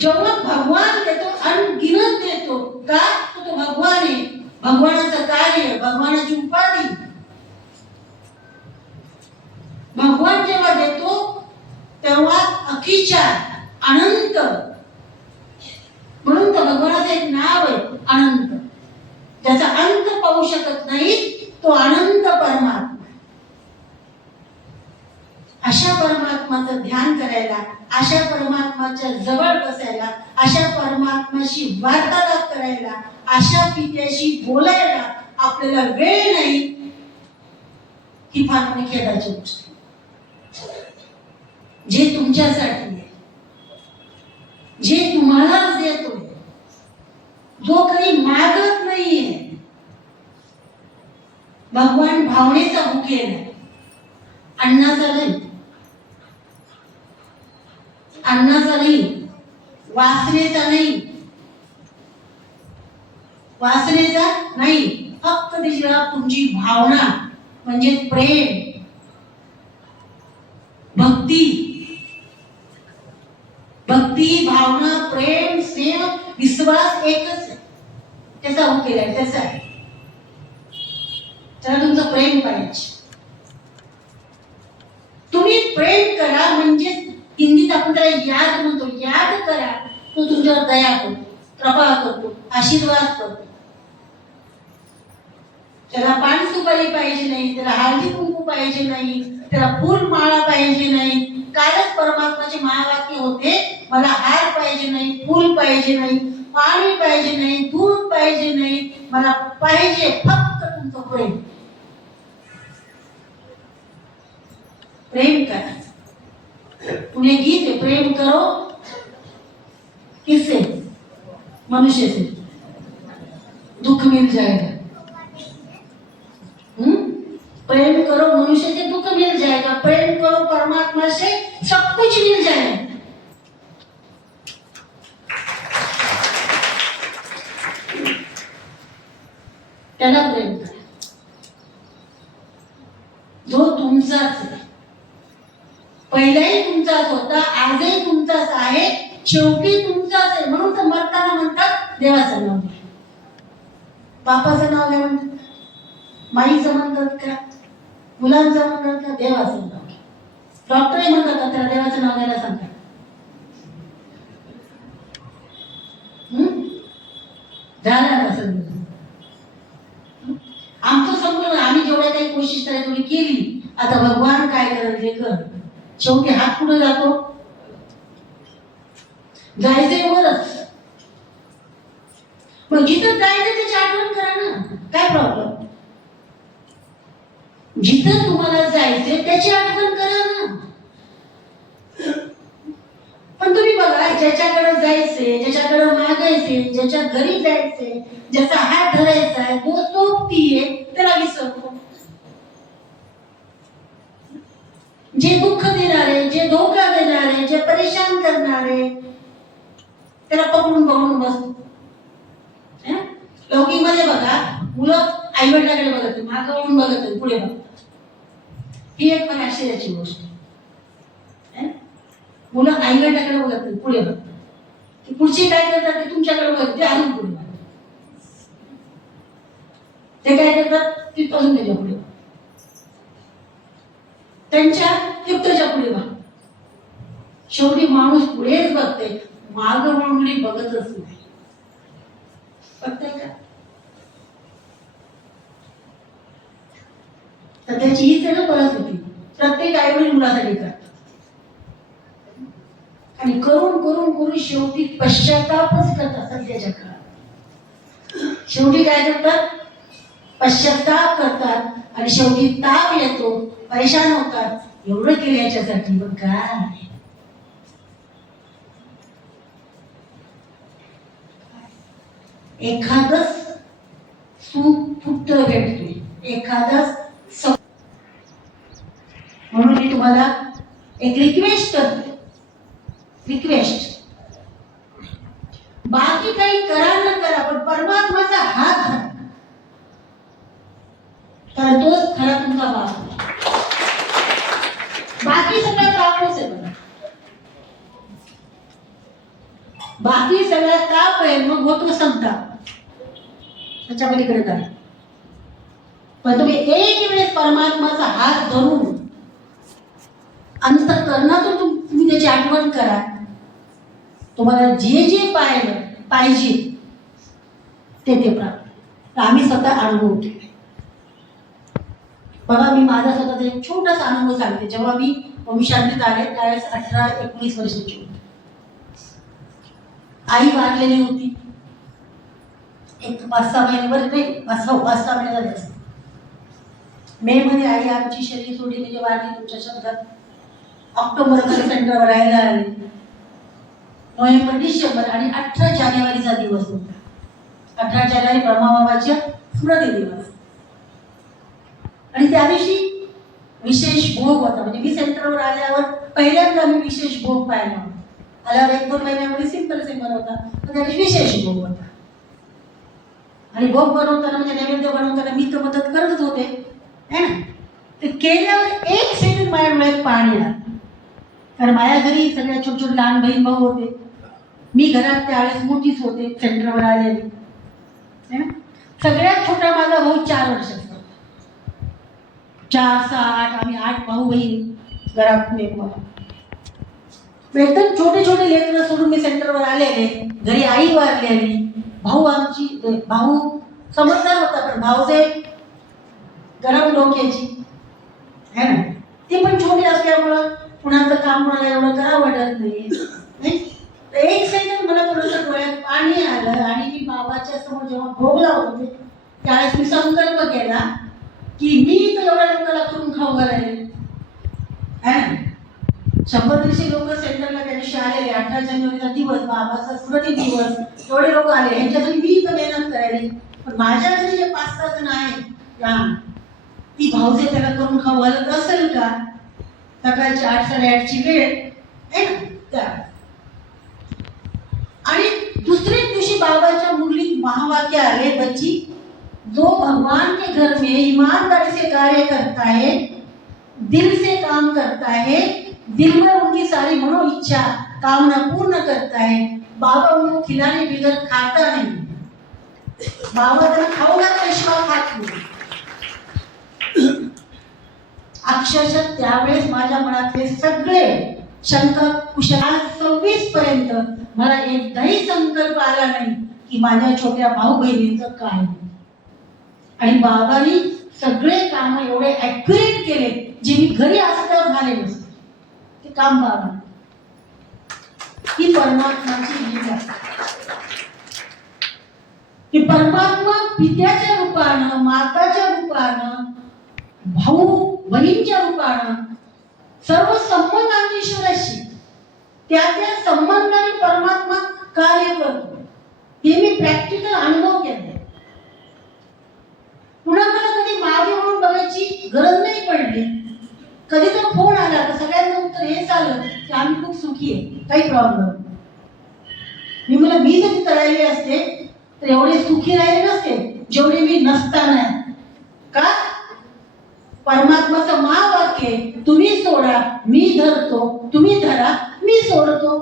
जेव्हा भगवान देतो अनगिनत देतो का? तो भगवान आहे, भगवानाचं कार्य, भगवानाची उपाधी. भगवान जेव्हा देतो तेव्हा अखिचार, अनंत. म्हणून तर भगवानाचं एक नाव आहे अनंत. त्याचा अंत पाहू शकत नाही, तो अनंत परमात्मा. अशा परमात्माचं ध्यान करायला, अशा परमात्माच्या जवळ बसायला, अशा परमात्माशी वार्तालाप करायला, अशा पित्याशी बोलायला आपल्याला वेळ नाही, ही फार मोठी खेदाची गोष्ट. जे तुमच्यासाठी आहे, जे तुम्हालाच देतोय, जो कधी मागत नाहीये. भगवान भावनेचा भुकेल आहे, अन्नाचा नाही, अन्नाचा नाही, वासनेचा नाही, वासनेचा नाही. फक्त तिच्या तुमची भावना म्हणजे प्रेम, भक्ती, भक्ती, भावना, प्रेम, स्नेह, विश्वास एकच आहे. त्याचा भुकेल आहे, त्याचा आहे. त्याला तुमचं प्रेम पाहिजे. तुम्ही प्रेम करा म्हणजे हिंदीत आपण त्याला याद म्हणतो. याद करा, तो तुमच्यावर दया करतो, कृपा करतो, आशीर्वाद करतो. त्याला पान सुपारी पाहिजे नाही, त्याला हळदी कुंकू पाहिजे नाही, त्याला फूल माळा पाहिजे नाही. कालच परमात्माचे महावाक्य होते, मला हार पाहिजे नाही, फूल पाहिजे नाही, पाणी पाहिजे नाही, दूध पाहिजे नाही, मला पाहिजे फक्त तुमचं प्रेम. प्रेम करा. उन्हें गीत है, प्रेम करो किससे? मनुष्य से, दुख मिल जाएगा. प्रेम करो मनुष्य से, दुख मिल जाएगा. प्रेम करो परमात्मा से, सब कुछ मिल जाएगा. त्याला प्रेम करा, जो तुमचाच आहे. पहिलाही तुमचाच होता, आजही तुमचाच आहे, शेवटी तुमचाच आहे. म्हणून तर मरताना म्हणतात देवाचं नाव घ्या. बापाचं नाव घ्या म्हणतात, माईचं म्हणतात का, मुलांचं म्हणतात का, देवाचं नाव घ्या. डॉक्टरही म्हणतात का त्याला देवाचं नाव घ्यायला सांगतात. झालं का समजून? आमचं समजून आम्ही जेवढ्या काही कोशिश करायची तेवढी केली. आता भगवान काय करेल ते कर. शेवटी हात पुढे जातो, जायचंय वरच. मग जिथं जायचं त्याची आठवण करा ना, काय प्रॉब्लेम. जिथं तुम्हाला जायचंय त्याची आठवण करा ना. पण तुम्ही बघा, ज्याच्याकडे जायचंय, ज्याच्याकडे मागायचे, ज्याच्या घरी जायचंय, ज्याचा हात धरायचा आहे, तो सोबतीये, त्याला विसरतो. जे दुःख देणारे, जे धोका देणारे, जे परेशान करणारे, त्याला पकडून बघून बसतो. लौकिकमध्ये बघा, मुलं आई वडिलांकडे बघत, मागं वळून बघत, पुढे बघतात. ही एक पण आश्चर्याची गोष्ट. मुलं आई वडिलांकडे बघत नाही, पुढे बघतात. पुढचे काय करतात ते तुमच्याकडे बघत, ते अजून पुढे बघतात. ते काय करतात तिथपासून त्याच्या पुढे, त्यांच्या तिथच्या पुढे बघ. शेवटी माणूस पुढेच बघते, माग म्हणून बघतच नाही. बघताय का? तर त्याची ही सगळं परिस्थिती प्रत्येक आई वडील मुलासाठी करतात. आणि करून करून करून शेवटी पश्चातापच करतात. सध्याच्या काळात शेवटी काय करतात, पश्चाताप करतात. आणि शेवटी ताप येतो, परेशान होतात. एवढं केलं याच्यासाठी, पण काय एखादच सुख पुत्र भेटते, एखादच. म्हणून मी तुम्हाला एक रिक्वेस्ट करते, रिक्वेस्ट. बाकी काही करा न करा, पण परमात्माचा हात धरा, कारण तोच खरा तुमचा बाप. बाकी सगळ्यात रावणच आहे बघा, बाकी सगळ्यात ताप आहे, मग होतो संताप. त्याच्या पलीकडे काय. पण तुम्ही एक वेळेस परमात्माचा हात धरून अंतःकरणातून तुम्ही त्याची आठवण करा. तुम्हाला जे जे पाहिजे ते प्राप्त. आम्ही स्वतः अनुभव केले. बघा, मी माझा स्वतःचा एक छोटासा अनुभव सांगते. जेव्हा मी ओमशांतीत आले त्यावेळेस 18-19 वर्षाची होती. आई वारलेली होती. एक 5-6 महिन्यावर नाही, 5-6 महिने झाले असते. मे मध्ये आई आमची शरीर सोडली, म्हणजे वारली तुमच्या शब्दात. ऑक्टोबरमध्ये सेंटरवर राहायला आले. नोव्हेंबर, डिसेंबर आणि 18 जानेवारीचा दिवस होता. 18 जानेवारी ब्रह्माबाबाच्या स्मृती दिवस. आणि त्या दिवशी विशेष भोग होता. म्हणजे मी सेंटरवर आल्यावर पहिल्यांदा मी विशेष भोग पाहिला होता. आल्यावर 1-2 महिन्यामध्ये सिंपल होता, पण त्या दिवशी विशेष भोग होता. आणि भोग बनवताना, म्हणजे नैवेद्य बनवताना मी तर मदत करत होते, है ना. ते केल्यावर 1 सेकंड माझ्या डोळ्यात पाणी आलं. कारण माझ्या घरी सगळ्या छोटे छोटे लहान बहीण भाऊ होते. मी घरात त्यावेळेस मोठीच होते, सेंटरवर आलेली. सगळ्यात छोटा माझा भाऊ 4 वर्षाचा होता. 4, 6, 8 आम्ही 8 भाऊ बहीण घरात. एकदम छोटे छोटे लेकरं सोडून मी सेंटरवर आलेले. घरी आई वारलेली. भाऊ समजदार होता, पण भाऊचे गरम डोक्याची, है ना. ते पण छोटे असल्यामुळं कुणाचं काम कोणाला एवढं करावं वाटत नाही. 1 सेकंड मला थोडंसं डोळ्यात पाणी आलं. आणि मी बाबाच्या समोर जेव्हा भोग लावत होते त्यावेळेस मी संकल्प केला की मी तर एवढ्या लोकांना करून खाऊ घालायला, है ना. 100-150 लोक सेंटरला त्या दिवशी आलेले. 18 जानेवारीचा दिवस, बाबाचा स्मृती दिवस. एवढे लोक आले, ह्यांच्यासाठी मी तर मेहनत करायला. पण माझ्या घरी जे 5-6 जण आहेत, ती भाऊजे त्याला करून खाऊ घालत असेल का. सकाळची 8-8:30ची वेळ आहे ना. आणि दुसऱ्याच दिवशी बाबाच्या मुरलीत महावाक्य आले, बच्ची जो भगवान के घर में ईमानदारी से कार्य करता है, दिल से काम करता है, दिल में उनकी सारी मनो इच्छा कामना पूर्ण करता है, बाबा उनको खिलाने बगैर खाता नहीं। बाबा त्यांना खाऊ घातल्याशिवाय खात नाही। अक्षरशः त्यावेळेस माझ्या मनातले सगळे शंका कुशल, आज 26 पर्यंत मला एकदाही संकल्प आला नाही की माझ्या छोट्या भाऊ बहिणींचं काय होईल। आणि बाबांनी सगळे काम एवढे ॲक्युरेट केले जे मी घरी असल्यावर झाले नसते, ते काम बाबा ही परमात्माची लीला, की परमात्मा पित्याच्या रूपानं, माताच्या रूपानं, भाऊ बहिणीच्या रूपानं सर्व संबंध ईश्वराशी त्या संबंधाने परमात्मा कार्य करतो। हे मी प्रॅक्टिकल अनुभव केले। कुणाकडे कधी मागे म्हणून बघायची गरज नाही पडली। कधी जर फोन आला तर सगळ्यांचं उत्तर हेच आलं की आम्ही खूप सुखी आहे, काही प्रॉब्लेम। मी जर राहिले असते तर एवढे सुखी राहिले नसते जेवढे मी नसताना। का? परमात्माचं महावाक्य, तुम्ही सोडा मी धरतो, तुम्ही धरा मी सोडतो।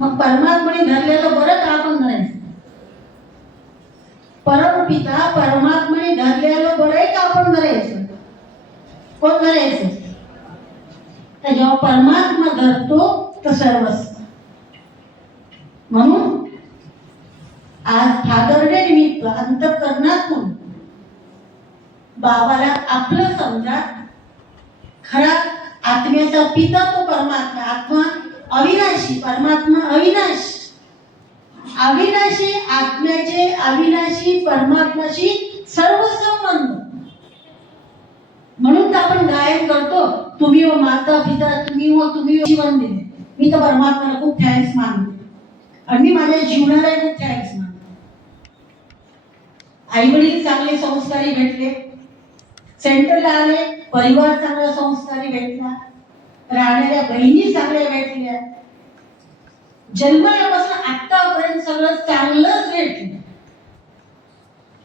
मग परमात्माने धरलेलं बरं का आपण धरायचं? परमपिता परमात्माने धरलेलं बरं आहे का आपण धरायचं? कोण धरायचं? तर जेव्हा परमात्मा धरतो तर सर्वच। म्हणून आज फादर डे निमित्त अंतःकरणातून बाबाला आपलं समजा, खरा आत्म्याचा पिता तो परमात्मा, आत्मा अविनाशी, परमात्मा अविनाशी, अविनाशी आत्म्याचे अविनाशी परमात्माशी सर्व संबंध। म्हणून तर आपण गायन करतो, तुम्ही हो माता पिता, तुम्ही हो जीवन दिले। मी तर परमात्माला खूप थँक्स मानते आणि मी माझ्या जीवनालाही खूप थँक्स मानते। आई वडील चांगले संस्कारी भेटले, सेंटरला आले, परिवार चांगला संस्कारी भेटला, राहणाऱ्या बहिणी चांगल्या भेटल्या, जन्मल्यापासून आतापर्यंत सगळं चांगलंच भेटलं,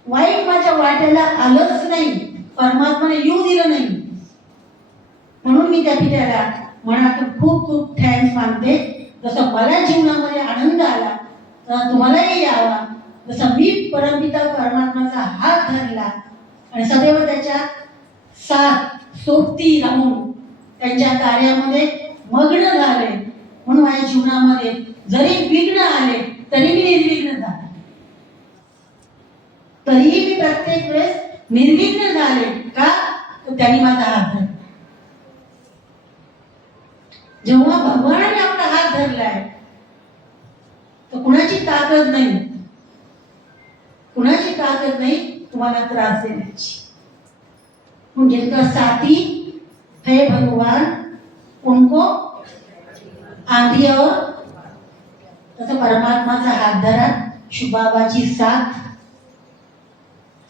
वाईट माझ्या वाट्याला आलंच नाही, परमात्माने येऊ दिलं नाही। म्हणून मी त्या पित्याला मनातून खूप खूप थँक्स मानते। जसं मला जीवनामध्ये आनंद आला तर तुम्हालाही यावा, जसं मी परमपिता परमात्माचा हात धरला आणि सदैव त्याच्या साथ सोबती राहून त्यांच्या कार्यामध्ये मग्न झाले। म्हणून माझ्या जीवनामध्ये जरी विघ्न आले तरी मी निर्विघ्न झाले, तरीही मी प्रत्येक वेळेस निर्विघ्न झाले। का? तर त्यांनी माझा हात धरला। जेव्हा भगवानाने आपला हात धरलाय तर कुणाची ताकद नाही, कुणाची ताकद नाही तुम्हाला त्रास देण्याची। जिनका साथी है भगवान उनको आंधी और, तसं परमात्माचा हात धरा, शुभाबाची साथ,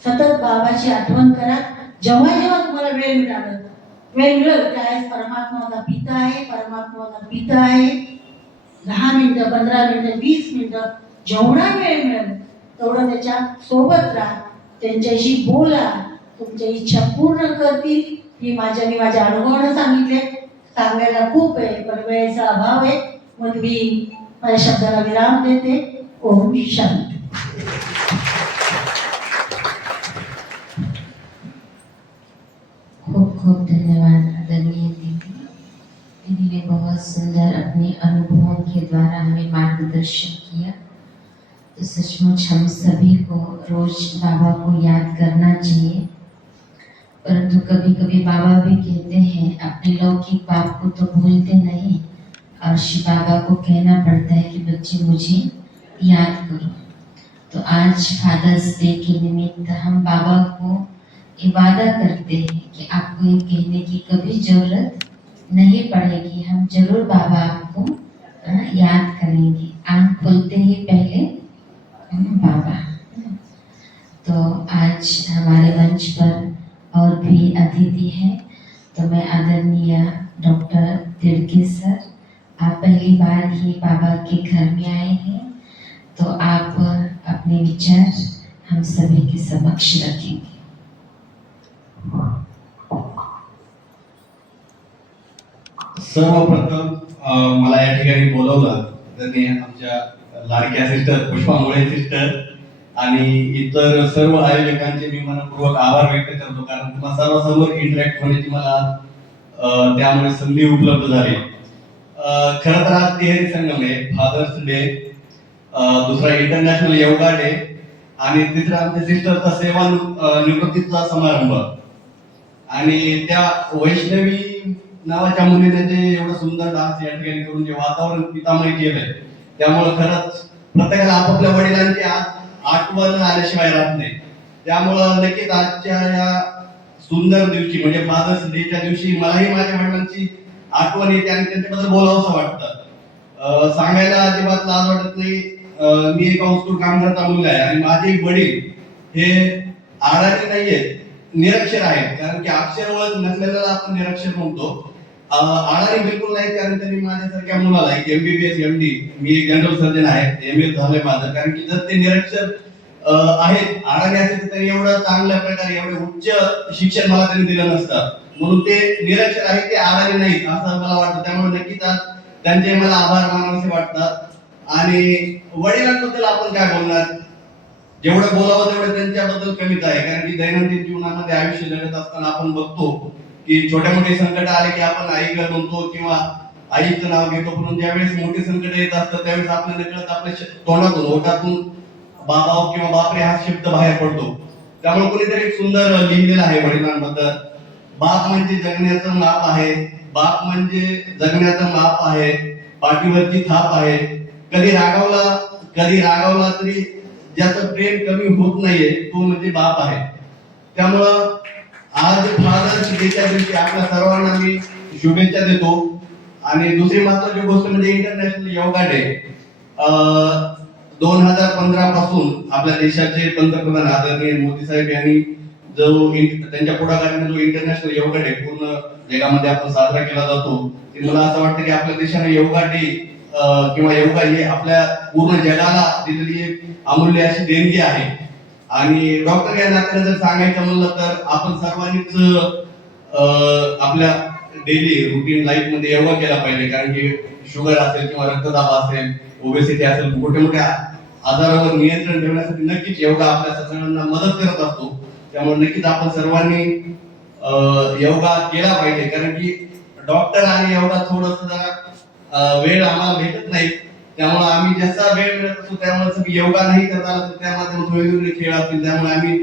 सतत बाबाची आठवण करा। जेव्हा जेव्हा तुम्हाला वेळ मिळेल त्यावेळेस परमात्मा माझा पिता आहे, परमात्मा माझा पिता आहे। 10 मिनिटं, 15 मिनिटं, 20 मिनिटं जेवढा वेळ मिळेल तेवढं त्याच्या सोबत राहा, त्यांच्याशी बोला, तुमच्या इच्छा पूर्ण करतील। ही मी माझ्या अनुभवानं सांगितले, सांगायला खूप आहे पण वेळेचा अभाव आहे, म्हणून मी माझ्या शब्दाला विराम देते। ओम शांती। खूब खूब धन्यवाद आदरणीय दीदी। दीदी ने बहुत सुंदर अपने अनुभवों के द्वारा हमें मार्गदर्शन किया। तो सचमुच हम सभी को रोज बाबा को याद करना चाहिए, परंतु कभी कभी बाबा भी कहते हैं अपने लौकिक बाप को तो भूलते नहीं, और शिव बाबा को कहना पड़ता है कि बच्चे मुझे याद करो। तो आज फादर्स डे के निमित्त हम बाबा को ये वादा करते हैं कि आपको ये कहने की कभी जरूरत नहीं पड़ेगी, हम जरूर बाबा आपको याद करेंगे। आँख खुलते ही पहले बाबा। तो आज हमारे मंच पर और भी अतिथि हैं, तो मैं आदरणीय डॉक्टर तिड़के सर, आप पहली बार ही बाबा के घर में आए हैं, तो आप अपने विचार हम सभी के समक्ष रखेंगे। सर्वप्रथम मला या ठिकाणी बोलवलं त्यांनी आमच्या लाडक्या सिस्टर पुष्पा मुळे सिस्टर आणि इतर सर्व आयोजकांचे मी मनपूर्वक आभार व्यक्त करतो, कारण तुम्हा सर्वांसमोर इंटरॅक्ट होण्याची मला त्यामुळे संधी उपलब्ध झाली. खरं तर आज तिहेरी संगम आहे, फादर्स डे, दुसरा इंटरनॅशनल योगा डे आणि तिसरा आमच्या सिस्टरचा सेवा निवृत्तीचा समारंभ. आणि त्या वैष्णवी नावाच्या मुलीने जे एवढं सुंदर डान्स या ठिकाणी करून जे वातावरण पितामय केलंय, त्यामुळे खरंच प्रत्येकाला आपापल्या वडिलांची आज आठवण आल्याशिवाय राहत नाही. त्यामुळं नक्कीच आजच्या या सुंदर दिवशी म्हणजे फादर्स डेच्या दिवशी मलाही माझ्या वडिलांची आठवण येते आणि त्यांच्याबद्दल बोलावंसं वाटतं. सांगायला अजिबात लाज वाटत नाही. मी एक हाऊसफुल काम करता मुलगा आहे आणि माझे वडील हे आडाणी नाहीयेत, निरक्षर आहेत. कारण की अक्षर ओळख नसलेल्याला आपण निरक्षर म्हणतो. आडाणी बिलकुल नाही, कारण त्यांनी माझ्यासारख्या मुलाला एक MBBS MD, मी एक जनरल सर्जन आहे, MA झालंय माझं. कारण की जर ते निरक्षर आहेत, आडाणी असेल तर त्यांनी एवढं चांगल्या प्रकारे एवढे उच्च शिक्षण मला त्यांनी दिलं नसतं. म्हणून ते निरक्षर आहेत, ते आडाणी नाहीत असं मला वाटतं. त्यामुळे नक्कीच आज त्यांचे मला आभार मानावेसे वाटतात. आणि वडिलांबद्दल आपण काय बोलणार, जेवढं बोलावं तेवढं त्यांच्याबद्दल कमीच आहे. कारण की दैनंदिन जीवनामध्ये आयुष्य जगत असताना आपण बघतो की छोट्या मोठे संकट आले की आपण आई घर म्हणतो किंवा आईचं नाव घेतो, पण ज्यावेळेस मोठे संकट येत असतात त्यावेळेस आपल्याला कळत आपल्या तोंडातून ओठातून बाबा किंवा बापरे हा शब्द बाहेर पडतो. त्यामुळे कोणीतरी सुंदर लिहिलेलं आहे वडिलांबद्दल, बाप म्हणजे जगण्याचं माप आहे, बाप म्हणजे जगण्याचं माप आहे, पाठीवरची थाप आहे. कधी रागावला तरी ज्याचं प्रेम कमी होत नाहीये तो म्हणजे बाप आहे. त्यामुळं आज फादर्स डेच्या दिवशी आपल्या सर्वांना मी शुभेच्छा देतो. आणि दुसरी महत्वाची गोष्ट म्हणजे इंटरनॅशनल योगा डे. 2015 पासून आपल्या देशाचे पंतप्रधान आदरणीय मोदी साहेब यांनी जो त्यांच्या पुढाकाराने जो इंटरनॅशनल योगा डे पूर्ण जगामध्ये आपण साजरा केला जातो, ते मला असं वाटतं की आपल्या देशाने योगा डे किंवा योगा हे आपल्या पूर्ण जगाला दिलेली एक अमूल्य अशी देणगी आहे. आणि डॉक्टर या नात्याने जर सांगायचं म्हणलं तर आपण सर्वांनीच आपल्या डेली रुटीन लाईफ मध्ये योगा केला पाहिजे. कारण की शुगर असेल किंवा रक्तदाब असेल, ओबेसिटी असेल, मोठ्या मोठ्या आजारावर नियंत्रण ठेवण्यासाठी नक्कीच योगा आपल्या सगळ्यांना मदत करत असतो. त्यामुळे नक्कीच आपण सर्वांनी योगा केला पाहिजे. कारण की डॉक्टर आणि योगा थोडस जरा वेळ आम्हाला भेटत नाही, त्यामुळे आम्ही जसा वेळ मिळत असतो त्यामुळे योगा नाही करता आला तर त्यामध्ये वेगवेगळे खेळ असतील, त्यामुळे आम्ही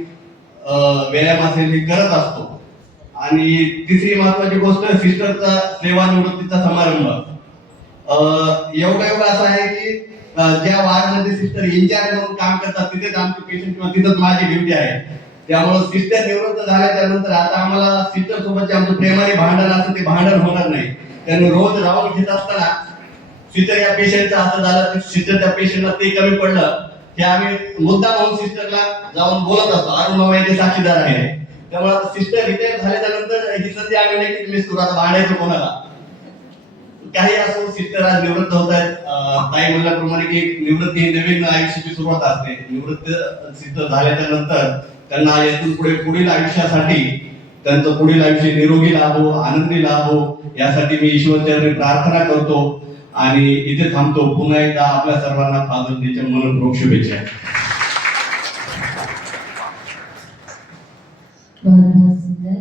व्यायाम असेल हे करत असतो. आणि तिसरी महत्वाची गोष्ट सिस्टरचा सेवानिवृत्तीचा समारंभ. योगा असा आहे की ज्या वार्डमध्ये सिस्टर इंचार्ज म्हणून काम करतात तिथेच आमचे पेशंट किंवा तिथेच माझी ड्युटी आहे. त्यामुळे सिस्टर निवृत्त झाल्याच्या नंतर आता आम्हाला सिस्टर सोबत आमचं प्रेमाने भांडण असतं ते भांडण होणार नाही. त्यांनी रोज राऊंड घेत असताना सिस्टर या पेशंटचं असं झालं, सिस्टरच्या पेशंटला ते कमी पडलं की आम्ही मुद्दा म्हणून सिस्टरला जाऊन बोलत असतो. अरुण ते साक्षीदार आहे. त्यामुळे आता सिस्टर रिटायर झाल्याच्या नंतर ही संधी आम्ही नक्कीच मिस करू. आता भांडायचं कोणाला, काही असो सिस्टर आज निवृत्त होत आहेत. ताई म्हणल्याप्रमाणे की निवृत्ती ही नवीन आयुष्याची सुरुवात असते. निवृत्त सिस्टर झाल्याच्या नंतर त्यांना यातून पुढील आयुष्यासाठी त्यांचं पुढील आयुष्य निरोगी लाभो, आनंदी लाभो यासाठी मी ईश्वरचरणी प्रार्थना करतो आणि इथे थांबतो. पुन्हा एकदा आपल्या सर्वांना फादर्स डेच्या मनपूर्वक शुभेच्छा. बहुत सुंदर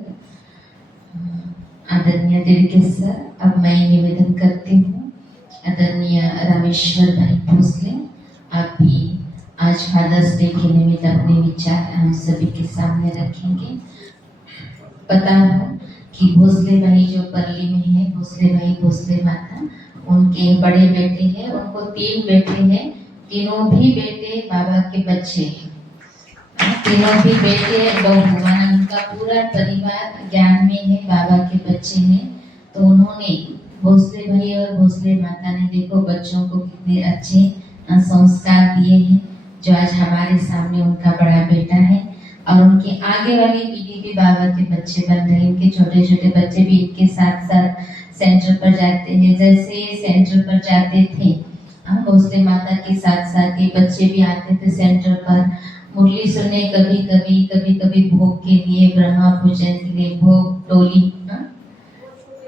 आदरणीय तिड़के सर, अब मैं निवेदन करती हूँ आदरणीय रामेश्वर भाई भोसले, आप भी आज फादर्स डे के निमित्त अपने विचार हम सभी के सामने रखेंगे. पता हो कि भोसले भाई जो परली में है, भोसले भाई भोसले माता, उनके बड़े बेटे हैं, उनको 3 बेटे हैं, तीनों भी बेटे बाबा के बच्चे हैं. तीनों भी बेटे बहू, उनका पूरा परिवार ज्ञान में है, बाबा के बच्चे हैं. तो उन्होंने भोसले भाई और भोसले माता ने देखो बच्चों को कितने अच्छे संस्कार दिए हैं, जो आज हमारे सामने उनका बड़ा बेटा है और उनके आगे वाली पीढ़ी भी बाबा के बच्चे बन रहे हैं. इनके छोटे छोटे बच्चे भी इनके साथ साथ सेंटर पर जाते हैं. जैसे ये सेंटर पर जाते थे भोसले माता के साथ साथ ये बच्चे भी आते थे सेंटर पर मुरली सुनने, कभी कभी भोग के लिए, ब्रह्मा पूजन के लिए भोग टोली।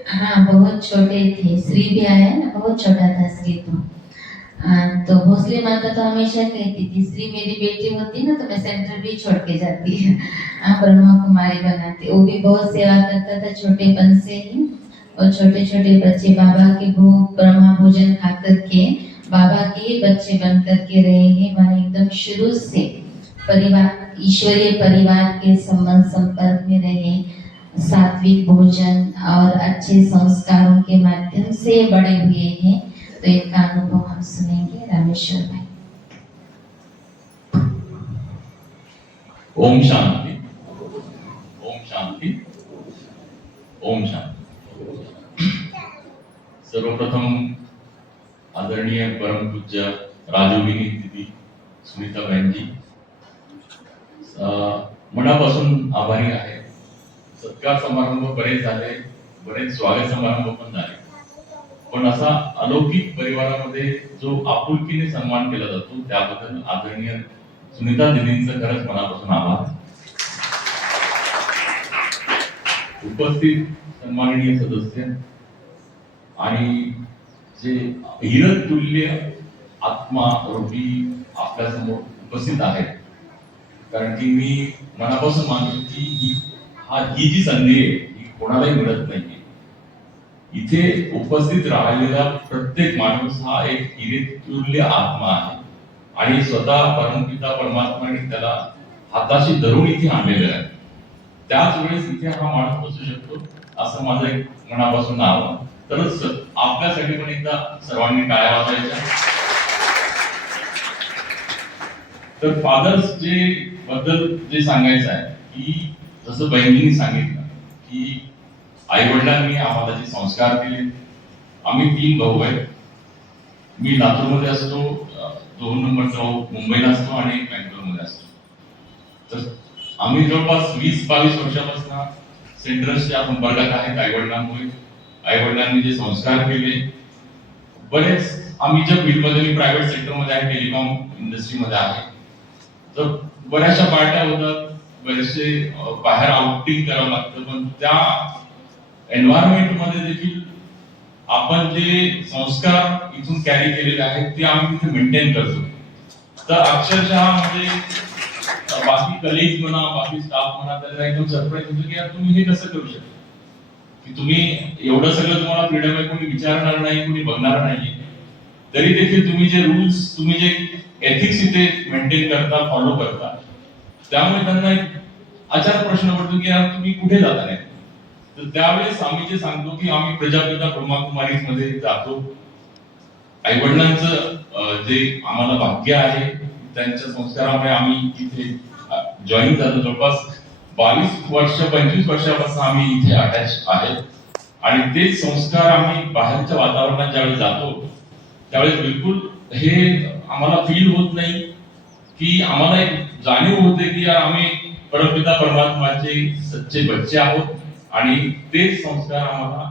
हाँ बहुत छोटे थे, श्री भी आया ना, बहुत छोटा था श्री तो भोसले माता तो हमेशा कहती थी श्री मेरी बेटी होती ना तो मैं सेंटर भी छोड़ के जाती ब्रह्मा कुमारी बनाती। वो भी बहुत सेवा करता था छोटेपन से ही, और छोटे छोटे बच्चे बाबा के भोग ब्रह्मा भोजन खा करके बाबा के ही बच्चे बन करके रहे हैं। माने एकदम शुरू से परिवार, ईश्वरीय परिवार के संबंध संपर्क में रहे, सात्विक भोजन और अच्छे संस्कारों के माध्यम से बड़े हुए हैं। तो इनका अनुभव हम सुनेंगे रामेश्वर भाई। ओम शांति, ओम शांति, ओम शांति। सर्वप्रथम आदरणीय परम पूज्य राजयोगिनी दीदी सुनीता बहनजी मनापासून आभारी आहे। सत्कार समारंभ बरेच झाले, बरेच स्वागत समारंभ पण झाले, पण असा अलौकिक परिवारामध्ये जो आपुलकीने सन्मान केला जातो त्याबद्दल आदरणीय सुनीता दीदींचं खरंच मनापासून आभार। उपस्थित सन्माननीय सदस्य आणि जे हिरक तुल्य आत्मा रूपी आपल्या समोर उपस्थित आहेत, कारण की मी मनापासून मानतो की ही जी संधी आहे ही कोणालाही मिळत नाहीये। इथे उपस्थित राहिलेला प्रत्येक माणूस हा एक हिरेतुल्य आत्मा आहे आणि स्वतः परमपिता परमात्म्याने त्याला हाताशी धरून इथे आणलेलं आहे। त्याच वेळेस इथे हा माणूस बसू शकतो असं माझं एक मनापासून आव्हान। तरच आपल्यासाठी पण एकदा सर्वांनी टाळ्या वाजवायच्या। तर फादर्स जे बद्दल जे सांगायचं आहे की जसं बहिणींनी सांगितलं की आई वडिलांनी आम्हाला जे संस्कार दिले, आम्ही 3 भाऊ आहेत। मी लातूरमध्ये असतो, 2 नंबरचा भाऊ मुंबईला असतो आणि बँगलोरमध्ये असतो। तर आम्ही जवळपास 20-22 वर्षापासून सेंटर्सच्या संपर्कात आहेत आई वडिलांमुळे। आई वडिलांनी जे संस्कार केले, बरेच आम्ही ज्या फील्डमध्ये, मी प्रायव्हेट सेक्टरमध्ये आहे, टेलिकॉम इंडस्ट्रीमध्ये आहे, तर बऱ्याचशा पार्ट्या होतात, बरेचसे बाहेर आउटिंग करावं लागतं, पण त्या एन्व्हायरमेंट मध्ये देखील आपण जे संस्कार इथून कॅरी केलेले आहेत ते आम्ही तिथे मेंटेन करतो। तर अक्षरशः म्हणजे बाकी कलीग म्हणा, बाकी स्टाफ म्हणा, त्याला एकदम सरप्राईज होतो की यार तुम्ही हे कसं करू शकता, की तुम्ही एवढं सगळं तुम्हाला फ्रीडम आहे, कोणी विचारणार नाही, कोणी बघणार नाही, तरी देखील तुम्ही जे रूल्स, तुम्ही जे एथिक्स इथे मेंटेन करता, फॉलो करता, त्यामुळे त्यांना एक अचानक प्रश्न पडतो की यार तुम्ही कुठे जाता नाही। तर त्यावेळेस आम्ही जे सांगतो की आम्ही प्रजापिता ब्रह्माकुमारीज मध्ये जातो। आई वडिलांचं जे आम्हाला भाग्य आहे त्यांच्या संस्कारामुळे आम्ही इथे जॉईन झालो। जवळपास 22-25 वर्षापासून आम्ही इथे अटॅच आहे आणि तेच संस्कार आम्ही बाहेरच्या वातावरणात ज्यावेळेस जातो त्यावेळेस बिलकुल हे आम्हाला फील होत नाही, की आम्हाला एक जाणीव होते की यार आम्ही परमपिता परमात्माचे सच्चे बच्चे आहोत आणि तेच संस्कार आम्हाला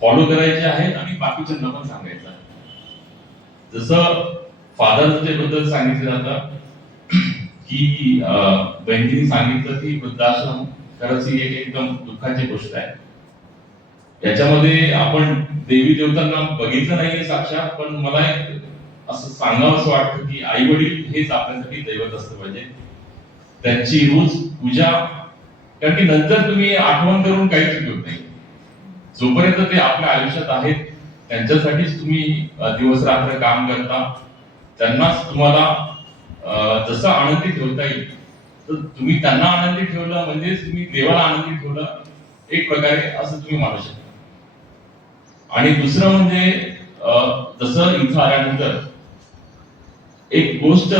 फॉलो करायचे आहेत आणि बाकीच्यांना पण सांगायचं आहे। जसं फादरचे बद्दल सांगितलं जातं की बहिणींनी सांगितलं की वृद्धाश्रम खरंच ही एक एकदम दुःखाची गोष्ट आहे। याच्यामध्ये आपण देवी देवतांना बघितलं नाहीये साक्षात, पण मला एक असं सांगावं असं वाटतं की आई वडील हेच आपल्यासाठी दैवत असलं पाहिजे। त्यांची रोज पूजा, कारण की नंतर तुम्ही आठवण करून काहीच उपयोग नाही। जोपर्यंत ते आपल्या आयुष्यात आहेत त्यांच्यासाठीच तुम्ही दिवस रात्र काम करता, त्यांनाच तुम्हाला जसं आनंदी ठेवता येईल तर तुम्ही त्यांना आनंदी ठेवलं म्हणजे तुम्ही देवाला आनंदी ठेवलं एक प्रकारे असं तुम्ही मानू शकता। आणि दुसरं म्हणजे जसं इथं आल्यानंतर एक गोष्ट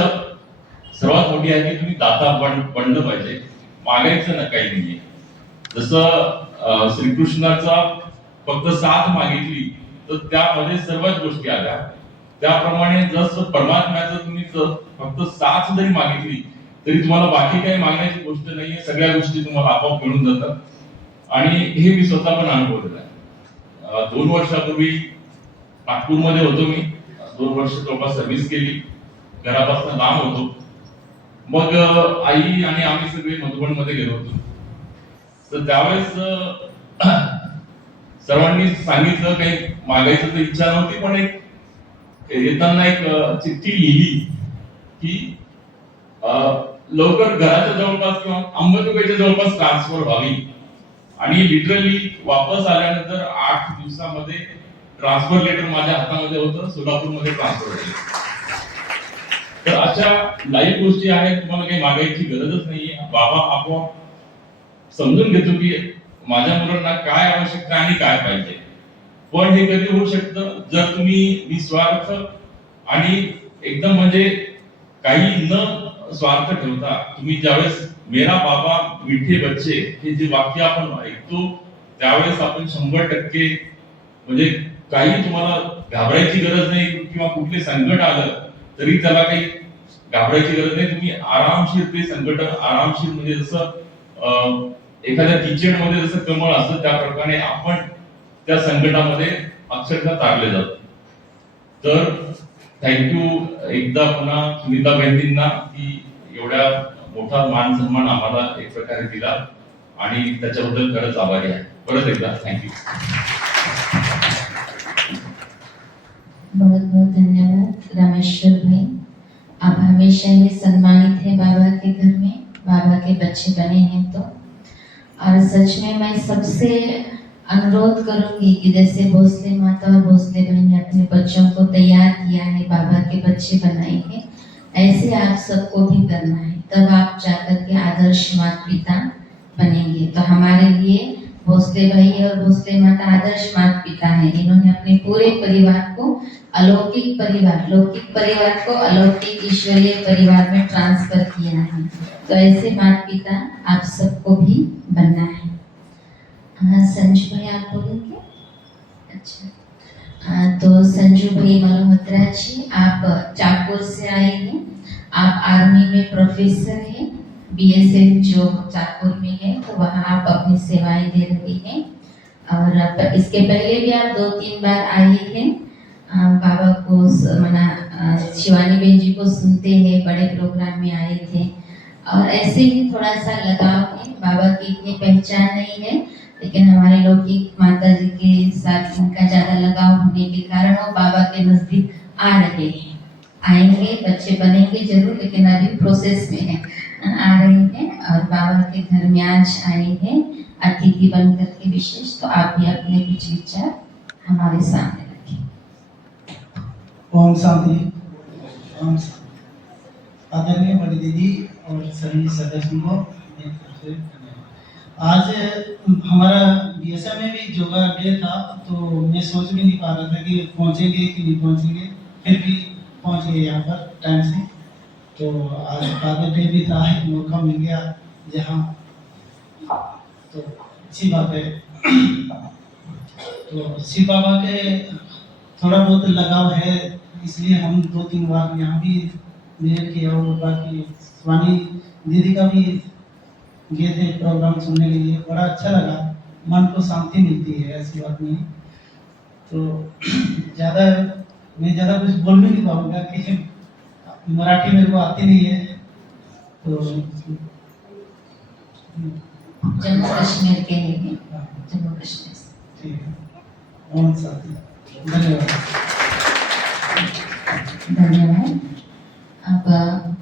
सर्वात मोठी आहे की तुम्ही दाता बनलं पाहिजे, मागायचं ना काही नाहीये। जसं श्रीकृष्णाचा फक्त साथ मागितली तर त्यामध्ये सर्वच गोष्टी आल्या, त्याप्रमाणे जसं परमात्म्याचं तुम्ही फक्त साथ जरी मागितली तरी तुम्हाला बाकी काही मागण्याची गोष्ट नाहीये, सगळ्या गोष्टी तुम्हाला आपोआप मिळून जातात। आणि हे मी स्वतः पण अनुभवलेलं आहे। 2 वर्षापूर्वी नागपूरमध्ये होतो मी, 2 वर्ष जवळपास सर्व्हिस केली, घरापासून लांब होतो. मग आई आणि आम्ही सगळे मधुबन मध्ये गेलो होतो. तर त्यावेळेस सर्वांनी सांगितलं काही मागायचं तर इच्छा नव्हती, पण एक येताना एक चिठ्ठी लिहिली की लवकर घराच्या जवळपास किंवा अंबाजोगाईच्या जवळपास ट्रान्सफर व्हावी. आणि लिटरली वापस आल्यानंतर 8 दिवसामध्ये ट्रान्सफर लेटर माझ्या हातामध्ये होतं, सोलापूरमध्ये ट्रान्सफर झाले. तर अशा लाईव्ह गोष्टी आहेत, तुम्हाला काही मागायची गरजच नाहीये. बाबा आपोआप समजून घेतो की माझ्या मुलांना काय आवश्यकता आणि काय पाहिजे. पण हे कधी होऊ शकतं जर तुम्ही निस्वार्थ आणि एकदम म्हणजे काही न स्वार्थ ठेवता तुम्ही ज्यावेळेस मेरा बाबा मीठे बच्चे हे जे वाक्य आपण ऐकतो त्यावेळेस आपण 100% म्हणजे काही तुम्हाला घाबरायची गरज नाही किंवा कुठले संकट आलं तरी त्याला काही घाबरायची गरज नाही. तुम्ही आरामशीर ते संकट आरामशीर म्हणजे जसं एखाद्या किचन मध्ये जसं कमळ असतं त्या प्रकारे आपण त्या संकटामध्ये अक्षरशः तारले जातो. तर थँक्यू एकदा पुन्हा सुनीता बहिणींना की एवढ्या मोठा मान सन्मान आम्हाला एक प्रकारे दिला आणि त्याच्याबद्दल खरंच आभारी आहे. परत एकदा थँक्यू. बहुत बहुत धन्यवाद रामेश्वर भाई. आप हमेशा ही सम्मानित है बाबा के घर में, बाबा के बच्चे बने हैं तो. और सच में मैं सबसे अनुरोध करूंगी कि जैसे भोसले माता और भोसले बहन ने अपने बच्चों को तैयार किया है, बाबा के बच्चे बनाएंगे, ऐसे आप सबको भी करना है. तब आप जाकर के आदर्श माता पिता बनेंगे. तो हमारे लिए भोसले भाई और भोसले माता आदर्श माता पिता है. इन्होंने अपने पूरे परिवार को अलौकिक परिवार, लौकिक परिवार को अलौकिक ईश्वरीय परिवार में ट्रांसफर किया है. तो ऐसे माता पिता आप सबको भी बनना है. हाँ संजू भाई आप बोलेंगे. अच्छा तो संजू भाई मल्होत्रा जी, आप चाकूर से आए हैं. आप आर्मी में प्रोफेसर हैं, BSF जो चाकूर में है, तो वहाँ आप अपनी सेवाएं दे रहे हैं. और इसके पहले भी आप 2-3 बार आए हैं. बाबा को मना शिवानी बहन जी को सुनते हैं, बड़े प्रोग्राम में आए थे. और ऐसे ही थोड़ा सा लगाव है. बाबा की इतनी पहचान नहीं है, लेकिन हमारे लौकिक माता जी के साथ उनका ज्यादा लगाव होने के कारण वो बाबा के नजदीक आ रहे हैं. आएंगे, बच्चे बनेंगे जरूर, लेकिन अभी प्रोसेस में है. आ रहे हैं और बाबा के घर में आज आए हैं अतिथि बन करके विशेष. तो आप भी अपने कुछ विचार हमारे सामने रखें. ओम शांति. ओम शांति. आदरणीय बड़ी दीदी और सभी सदस्यों को मेरी तरफ से धन्यवाद. आज हमारा BSF में भी योगा डे था, तो मैं सोच भी नहीं पा रहा था कि पहुंचेंगे कि नहीं पहुंचेंगे, फिर भी पहुंच गए यहाँ पर टाइम से. तो आज फादर डे भी था, एक मौका मिल गया जहाँ, तो अच्छी बात है. तो शिव बाबा के थोड़ा बहुत लगाव है, इसलिए हम 2-3 बार यहाँ भी मेल किया. और बाकी स्वामी दीदी का भी गए थे प्रोग्राम सुनने के लिए, बड़ा अच्छा लगा, मन को शांति मिलती है, ऐसी बात नहीं. तो मैं ज़्यादा कुछ बोल भी नहीं पाऊंगा कि मराठी मेरे को आती नहीं है. तो जम्मू कश्मीर के लिए, जम्मू कश्मीर से. ठीक है. ओम शांति. धन्यवाद. धन्यवाद. अब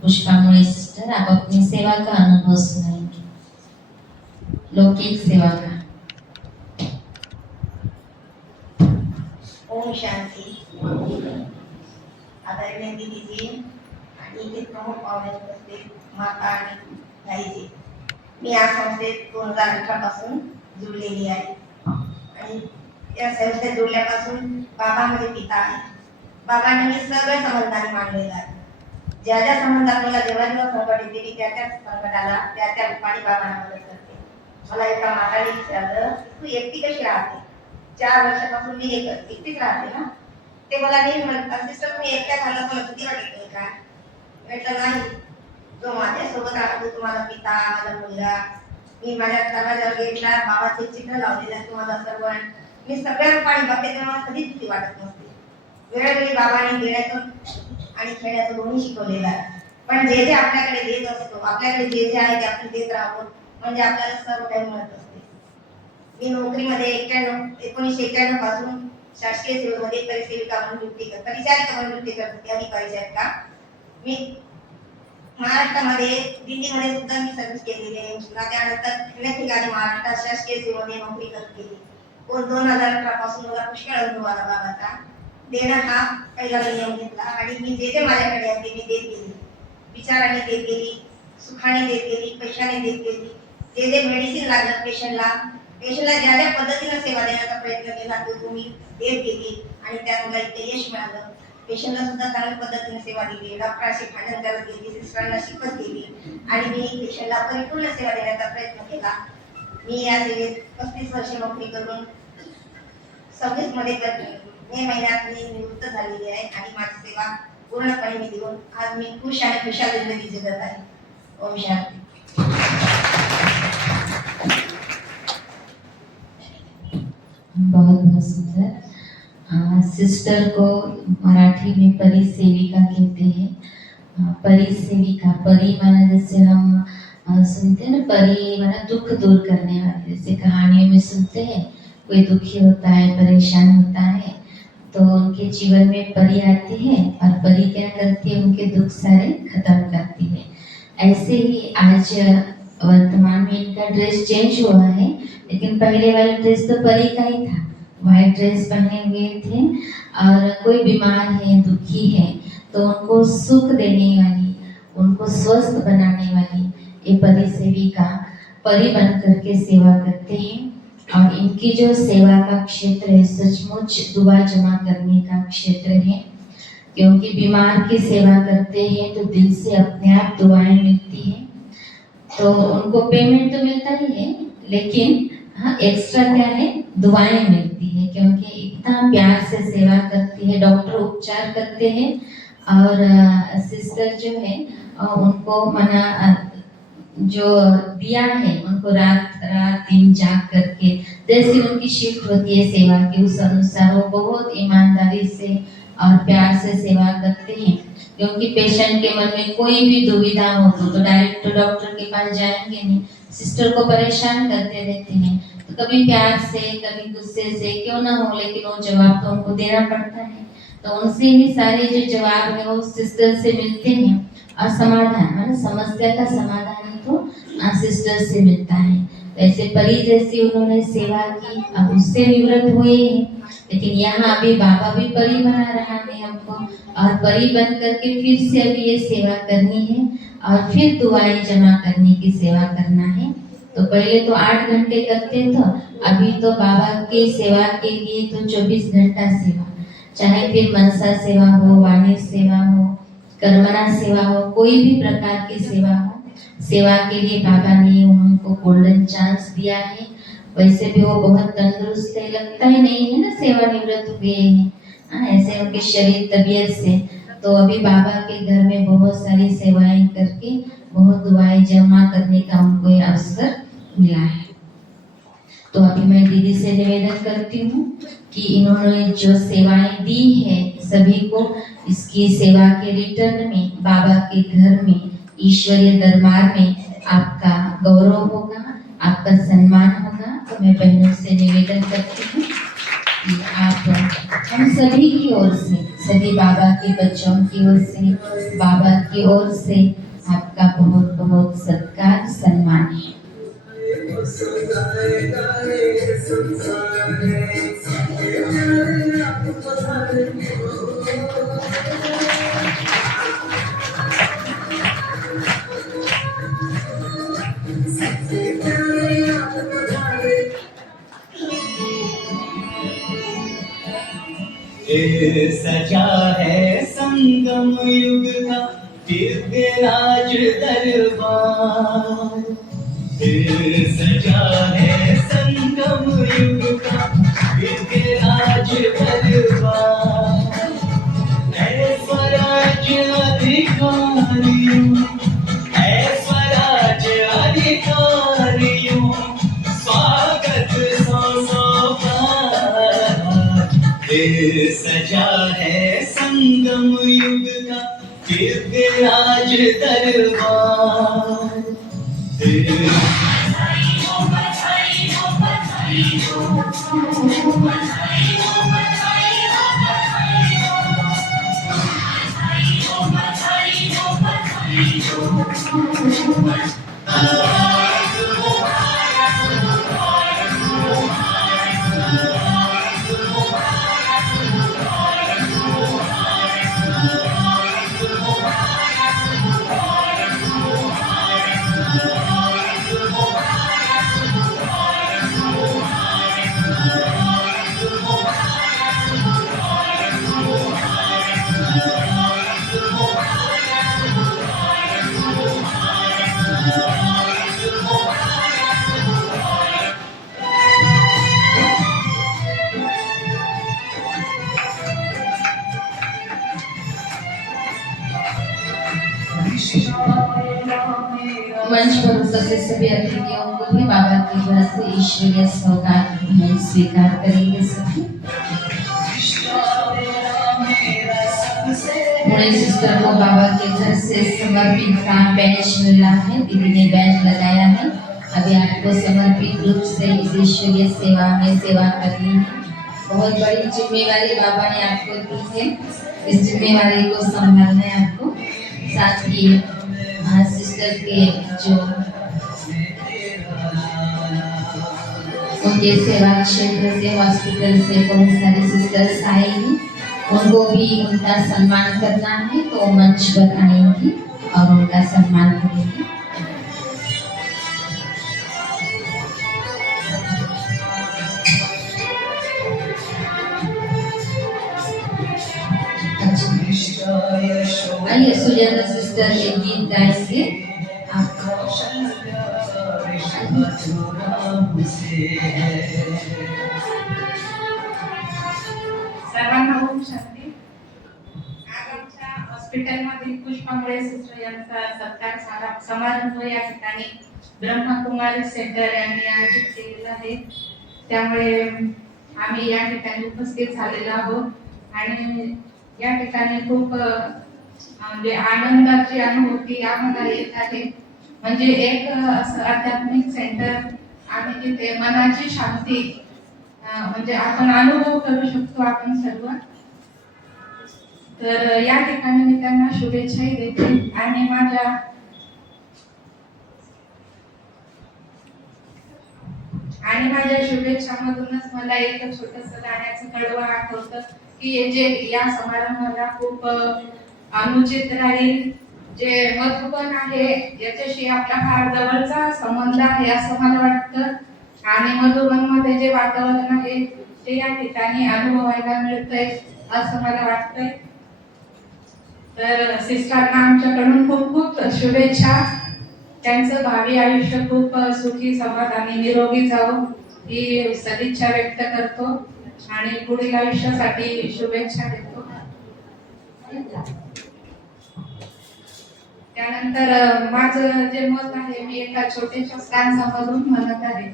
पुष्पा मुळे सिस्टर, आप अपनी सेवा का अनुभव सुनाएंगे, लौकिक सेवा का. ओम शांती. आदरणीय दीदीजी आणि इथे प्रमुख पाहुणे उपस्थित माता आणि ताईजी, मी या संस्थेत 2018 पासून जुळलेली आहे आणि या संस्थेत जुळल्यापासून बाबा माझे पिता आहे. बाबांनी मी सगळ्या संबंधाने मांडलेलं आहे. ज्या ज्या संबंधात मला जेव्हा संकट येते मी त्या संकटाला त्या रूपाने बाबांना मदत करते. मला एका माताने विचारलं, तू एकटी कशी राहते? 4 वर्षापासून मी एकटीच राहते ना. ते मला नेहमी म्हणतात, सिस्टर तुम्ही एकट्या झाला तुला भीती वाटत नाही का? म्हटलं नाही, जो माझ्यासोबत राहतो तुम्हाला पिता, माझा मुलगा, मी माझ्या दरवाजावर गेटला बाबाचे चिन्ह लावलेलं आहे, तुम्हाला सर्व मी सगळ्या रूपाने बघते तेव्हा मला कधीच भीती वाटत नसते. वेळोवेळी बाबांनी देण्याचं आणि खेळण्याचं दोन्ही शिकवलेलं आहे. पण जे जे आपल्याकडे देत असतो, आपल्याकडे जे जे आहे ते आपण देत राहतो, म्हणजे आपल्याला सर्व काही मिळत असते. मी नोकरीमध्ये 1991 पासून शासकीय सेवेमध्ये परिसेविका म्हणून परिचारिका म्हणून ड्युटी करत होते. आणि परिचारिका मी महाराष्ट्रामध्ये दिल्लीमध्ये सुद्धा मी सर्व्हिस केलेली आहे. त्यानंतर अनेक ठिकाणी महाराष्ट्रात शासकीय सेवेमध्ये नोकरी करत गेली. 2018 पासून मला पुष्कळ अनुभव आला बाबाचा. देणं हा पहिला नियम घेतला आणि मी जे जे माझ्याकडे आहे ते मी देत गेली. विचाराने देत गेली, सुखाने देत गेली, पैशाने देत गेली. जे जे मेडिसिन लागलं पेशंटला ज्या ज्या पद्धतीने सेवा देण्याचा प्रयत्न केला तो मी देत गेली आणि त्यात मला इतकं यश मिळालं. पेशंटला सुद्धा चांगल्या पद्धतीने सेवा दिली, डॉक्टरांशी भांडण करत गेली, सिस्टरांना शिकवत गेली आणि मी पेशंटला परिपूर्ण सेवा देण्याचा प्रयत्न केला. मी या सेवेत 35 वर्ष नोकरी करून 26 मध्ये मे महिन्यात मी निवृत्त झालेली आहे आणि माझी सेवा पूर्णपणे मी देऊन आज मी खुश आणि खुशाल जिंदगी जगत आहे. ओम शांती. बहुत बहुत सुंदर। सिस्टर को मराठी में परिसेविका कहते हैं। परिसेविका, परी माना जैसे हम सुनते हैं ना, परी माना दुख दूर करने वाले, जैसे कहानियों में सुनते हैं कोई दुखी होता है, परेशान होता है तो उनके जीवन में परी आती है और परी क्या करती है, उनके दुख सारे खत्म करती है। ऐसे ही आज वर्तमान में इनका ड्रेस चेंज हुआ है, लेकिन पहले वाला ड्रेस तो परी का ही था। व्हाइट ड्रेस पहने हुए थे और कोई बीमार है, दुखी है तो उनको सुख देने वाली, उनको स्वस्थ बनाने वाली ये परी सेविका परी बन करके सेवा करते हैं। और इनकी जो सेवा का क्षेत्र है सचमुच दुआ जमा करने का क्षेत्र है, क्योंकि बीमार की सेवा करते हैं तो दिल से अपने आप दुआएं मिलती है। तो उनको पेमेंट तो मिलता ही है, लेकिन हाँ एक्स्ट्रा क्या है, दुआएं मिलती है, क्योंकि इतना प्यार से सेवा करती है। डॉक्टर उपचार करते हैं और सिस्टर जो है उनको मना जो दिया है उनको रात दिन जाग करके जैसी उनकी शिफ्ट होती है सेवा की, उस अनुसार वो बहुत ईमानदारी से और प्यार से सेवा करते हैं। क्योंकि पेशेंट के मन में कोई भी दुविधा हो तो डायरेक्ट डॉक्टर के पास जाएंगे नहीं, सिस्टर को परेशान करते रहते हैं तो कभी प्यार से कभी गुस्से से क्यों ना हो, लेकिन वो जवाब तो उनको देना पड़ता है। तो उनसे ही सारे जो जवाब है वो सिस्टर से मिलते हैं और समाधान माने समस्या का समाधान तो सिस्टर से मिलता है। वैसे परी जैसी उन्होंने सेवा की, अब उससे निवृत्त हुए हैं, लेकिन यहाँ अभी बाबा भी परी बना रहा है हमको, और परी बन करके फिर से अभी ये सेवा करनी है और फिर दुआएं जमा करने की सेवा करना है। तो पहले तो 8 घंटे करते थे, अभी तो बाबा की सेवा के लिए तो 24 घंटा सेवा, चाहे फिर मनसा सेवा हो, वाणी सेवा हो, कर्मणा सेवा हो, कोई भी प्रकार की सेवा हो, सेवा के लिए बाबा ने उनको गोल्डन चांस दिया है। वैसे भी वो बहुत तंदुरुस्त है, लगता ही नहीं है ना सेवा निवृत्त हुए हैं, ऐसे उनके शरीर तबीयत से। तो अभी बाबा के घर में बहुत सारी सेवाएं करके बहुत दुआएं जमा करने का उनको ये अवसर मिला है। तो अभी मैं दीदी से निवेदन करती हूँ कि इन्होंने जो सेवाएं दी है सभी को, इसकी सेवा के रिटर्न में बाबा के घर में ईश्वरीय दरबार में आपका गौरव होगा, आपका सम्मान होगा। तो मैं बहनों से निवेदन करती हूँ कि आप हम सभी की ओर से, सभी बाबा के बच्चों की ओर से, बाबा की ओर से आपका बहुत बहुत सत्कार सम्मान है। सजा है संगम युग का दिव्य राज दरबार, सजा है संगम युग का दिव्य राज दरबार। ऐ स्वराज अधिकारियों, ऐ स्वराज अधिकारियों, स्वागत सो सो बार। सजा है राज दरबार तेरे मंच पर उपस्थित सभी अतिथियों को भी बाबा की तरफ से ईश्वरीय सौगात भेंट स्वीकार करेंगे सभी। पुणे सिस्टर को बाबा के घर से समर्पित का बैच मिला है, दीदी ने बैच लगाया है। अभी आपको समर्पित रूप से इस ईश्वरीय सेवा में सेवा करनी है। बहुत बड़ी जिम्मेवारी बाबा ने आपको दी है, इस जिम्मेवारी को संभालना है आपको। साथ ही सिस्टर के जो उनके सेवा क्षेत्र से हॉस्पिटल से बहुत सारे सिस्टर्स आएंगी, उनको भी उनका सम्मान करना है, तो मंच पर आएंगी और उनका सम्मान करेंगी। आइए सुजाता सिस्टर ये गीत गाएंगे। सर्वांना ओम शांती। आज आमच्या हॉस्पिटलमधील पुष्पामुळे सिस्टर यांचा सत्कार समारंभ या ठिकाणी ब्रह्मकुमारी सेंटर यांनी आयोजित केलेला आहे, त्यामुळे आम्ही या ठिकाणी उपस्थित झालेलो आहोत आणि या ठिकाणी खूप म्हणजे आनंदाची अनुभूती आम्हाला येत आहे। म्हणजे एक असं आध्यात्मिक सेंटर आणि तिथे मनाची शांती म्हणजे आपण अनुभव करू शकतो आपण सर्व। तर या ठिकाणी मी त्यांना शुभेच्छाही देते आणि माझ्या शुभेच्छामधूनच मला एक छोटंसं गाण्याचं कडवं आठवतं की जे या समारंभाला खूप अनुचित राहील। जे मधुबन आहे याच्याशी आपला फार जवळचा संबंध आहे असं मला वाटतं आणि मधुबन मध्ये जे वातावरण आहे ते या ठिकाणी अनुभवायला मिळतंय असं मला वाटतंय। तर सिस्टरना आमच्याकडून खूप खूप शुभेच्छा। त्यांचं भावी आयुष्य खूप सुखी समाधानी निरोगी जावो ही सदिच्छा व्यक्त करतो आणि पुढील आयुष्यासाठी शुभेच्छा देतो। त्यानंतर माझं जे मत आहे मी एका छोट्याशा स्टॅन्झामधून म्हणत आहे।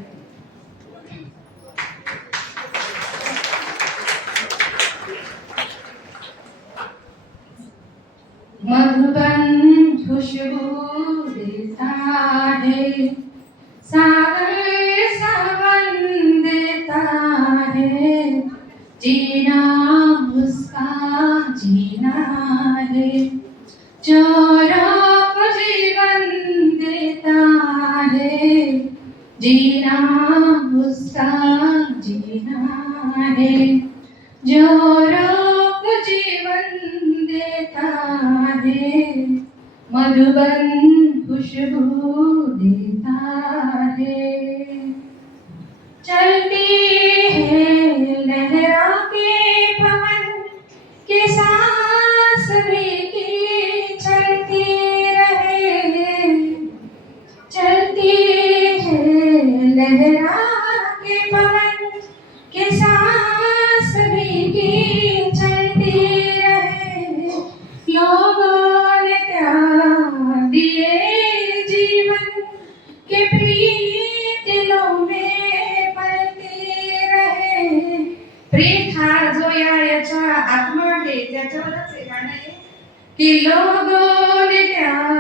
मधुबन खुशबू देता है, सागर सावन देता है, जीना उसका जीना है, जो रोग जीवन देता है, जीना उसका जीना है, जो रोग जीवन देता है, मधुबन खुशबू देता है। चलती है लहरा के पवन के सांस भी की चलती रहे, चलती है लहरा के पवन के सांस भी की चलती रहे। लोगों ने त्याग दिए जीवन के प्रीत दिलों में पलते रहे। प्रीत हा जो याचा आत्मा आहे त्याच्यावरच हे गाणं आहे की लोगों ने त्याग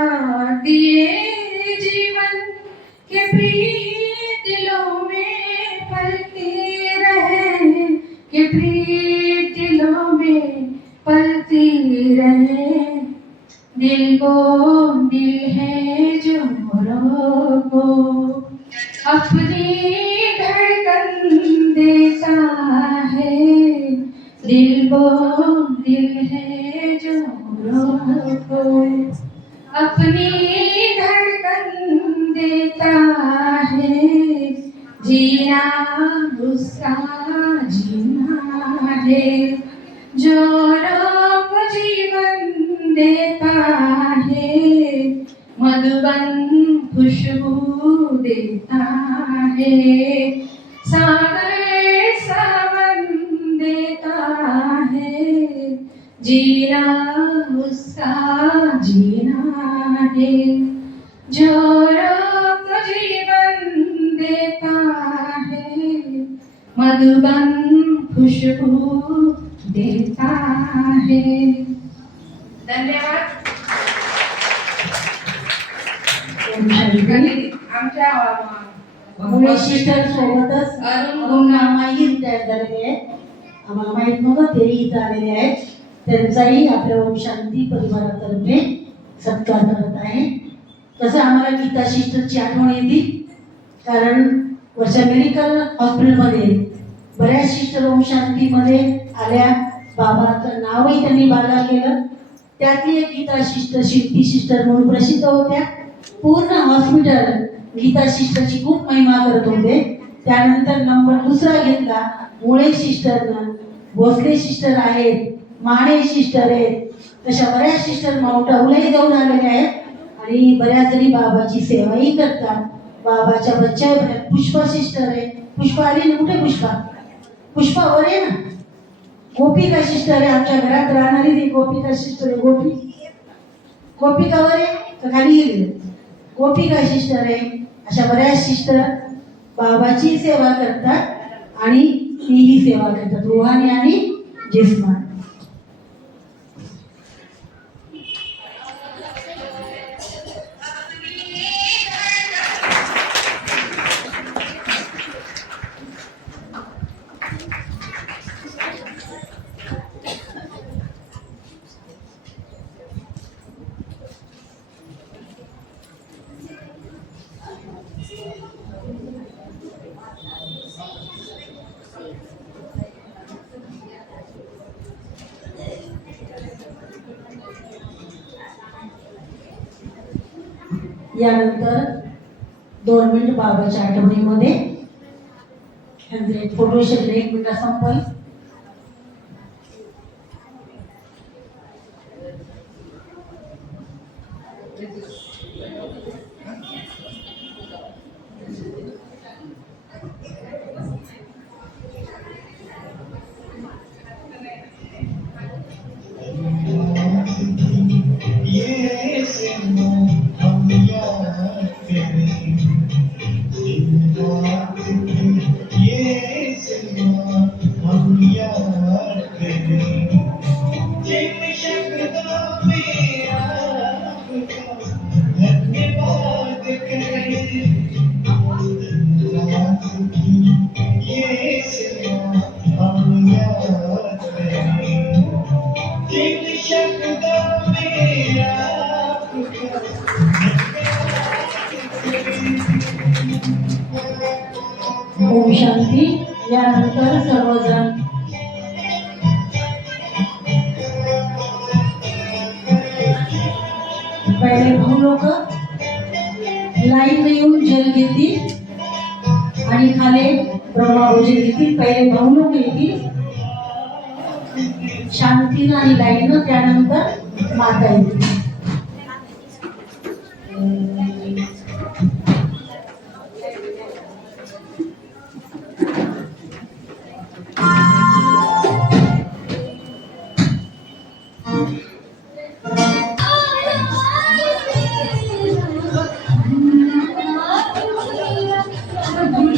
दिलों में पलती रहे, कि प्रीत दिलों में पलती रहे। दिल को दिल है जो रोको, अपनी धड़कन देता है। दिल को दिल है जो रोको, अपनी धड़कन देता है। जीना उसका जीना है, जो रोक जीवन देता है। मधुबन खुशबू देता है, सागर सावन देता है। जीना उसका जीना है, जो रोक जीवन देता है। मधुबन खुशबू देता है। धन्यवाद. आमच्या मुळे सिस्टर सोबतच अरुण मामाही रिटायर झालेले आहेत. आम्हाला माहित नव्हतं तेही इथं आलेले आहेत. त्यांचाही आपल्या ओम शांती परिवारातर्फे सत्कार करत आहे. तसं आम्हाला गीता सिस्टरची आठवण येते, कारण वर्षा मेडिकल हॉस्पिटलमध्ये बऱ्याच सिस्टर ओम शांतीमध्ये आल्या. बाबाचं नावही त्यांनी बागा केलं. त्यातली एक गीता सिस्टर, शिल्पी सिस्टर म्हणून प्रसिद्ध होत्या. पूर्ण हॉस्पिटल गीता सिस्टरची खूप महिमा करत होते. त्यानंतर नंबर दुसरा घेतला मुळे सिस्टरनं. भोसले सिस्टर आहेत, माने सिस्टर आहेत, तशा बऱ्याच सिस्टर माउंट आबूलाही जाऊन आलेल्या आहेत आणि बऱ्याच जणी बाबाची सेवाही करतात. बाबाच्या बच्चा पुष्पा सिस्टर आहे. पुष्पा आली ना? कुठे पुष्पा? पुष्पा वर आहे ना. गोपिका सिस्टर आहे, आमच्या घरात राहणारी ती गोपिका सिस्टर आहे. गोपिका वर आहे तर खाली गेली. गोपिका सिस्टर आहे. अशा बऱ्याच सिस्टर बाबाची सेवा करतात आणि तीही सेवा करतात, रुहानी आणि जिस्मानी. यानंतर 2 मिनिट बाबाच्या आठवणीमध्ये फोटो शेअर 1 मिनिट संपल. ओम शांती. यानंतर सर्वजण पहिले भाऊ लोक लाईन येऊन जल घेतील आणि खाली ब्रह्माभोजन घेतील. पहिले भाऊ लोक येतील शांतीनं आणि लाईनं, त्यानंतर माता येतील.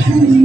Thank you.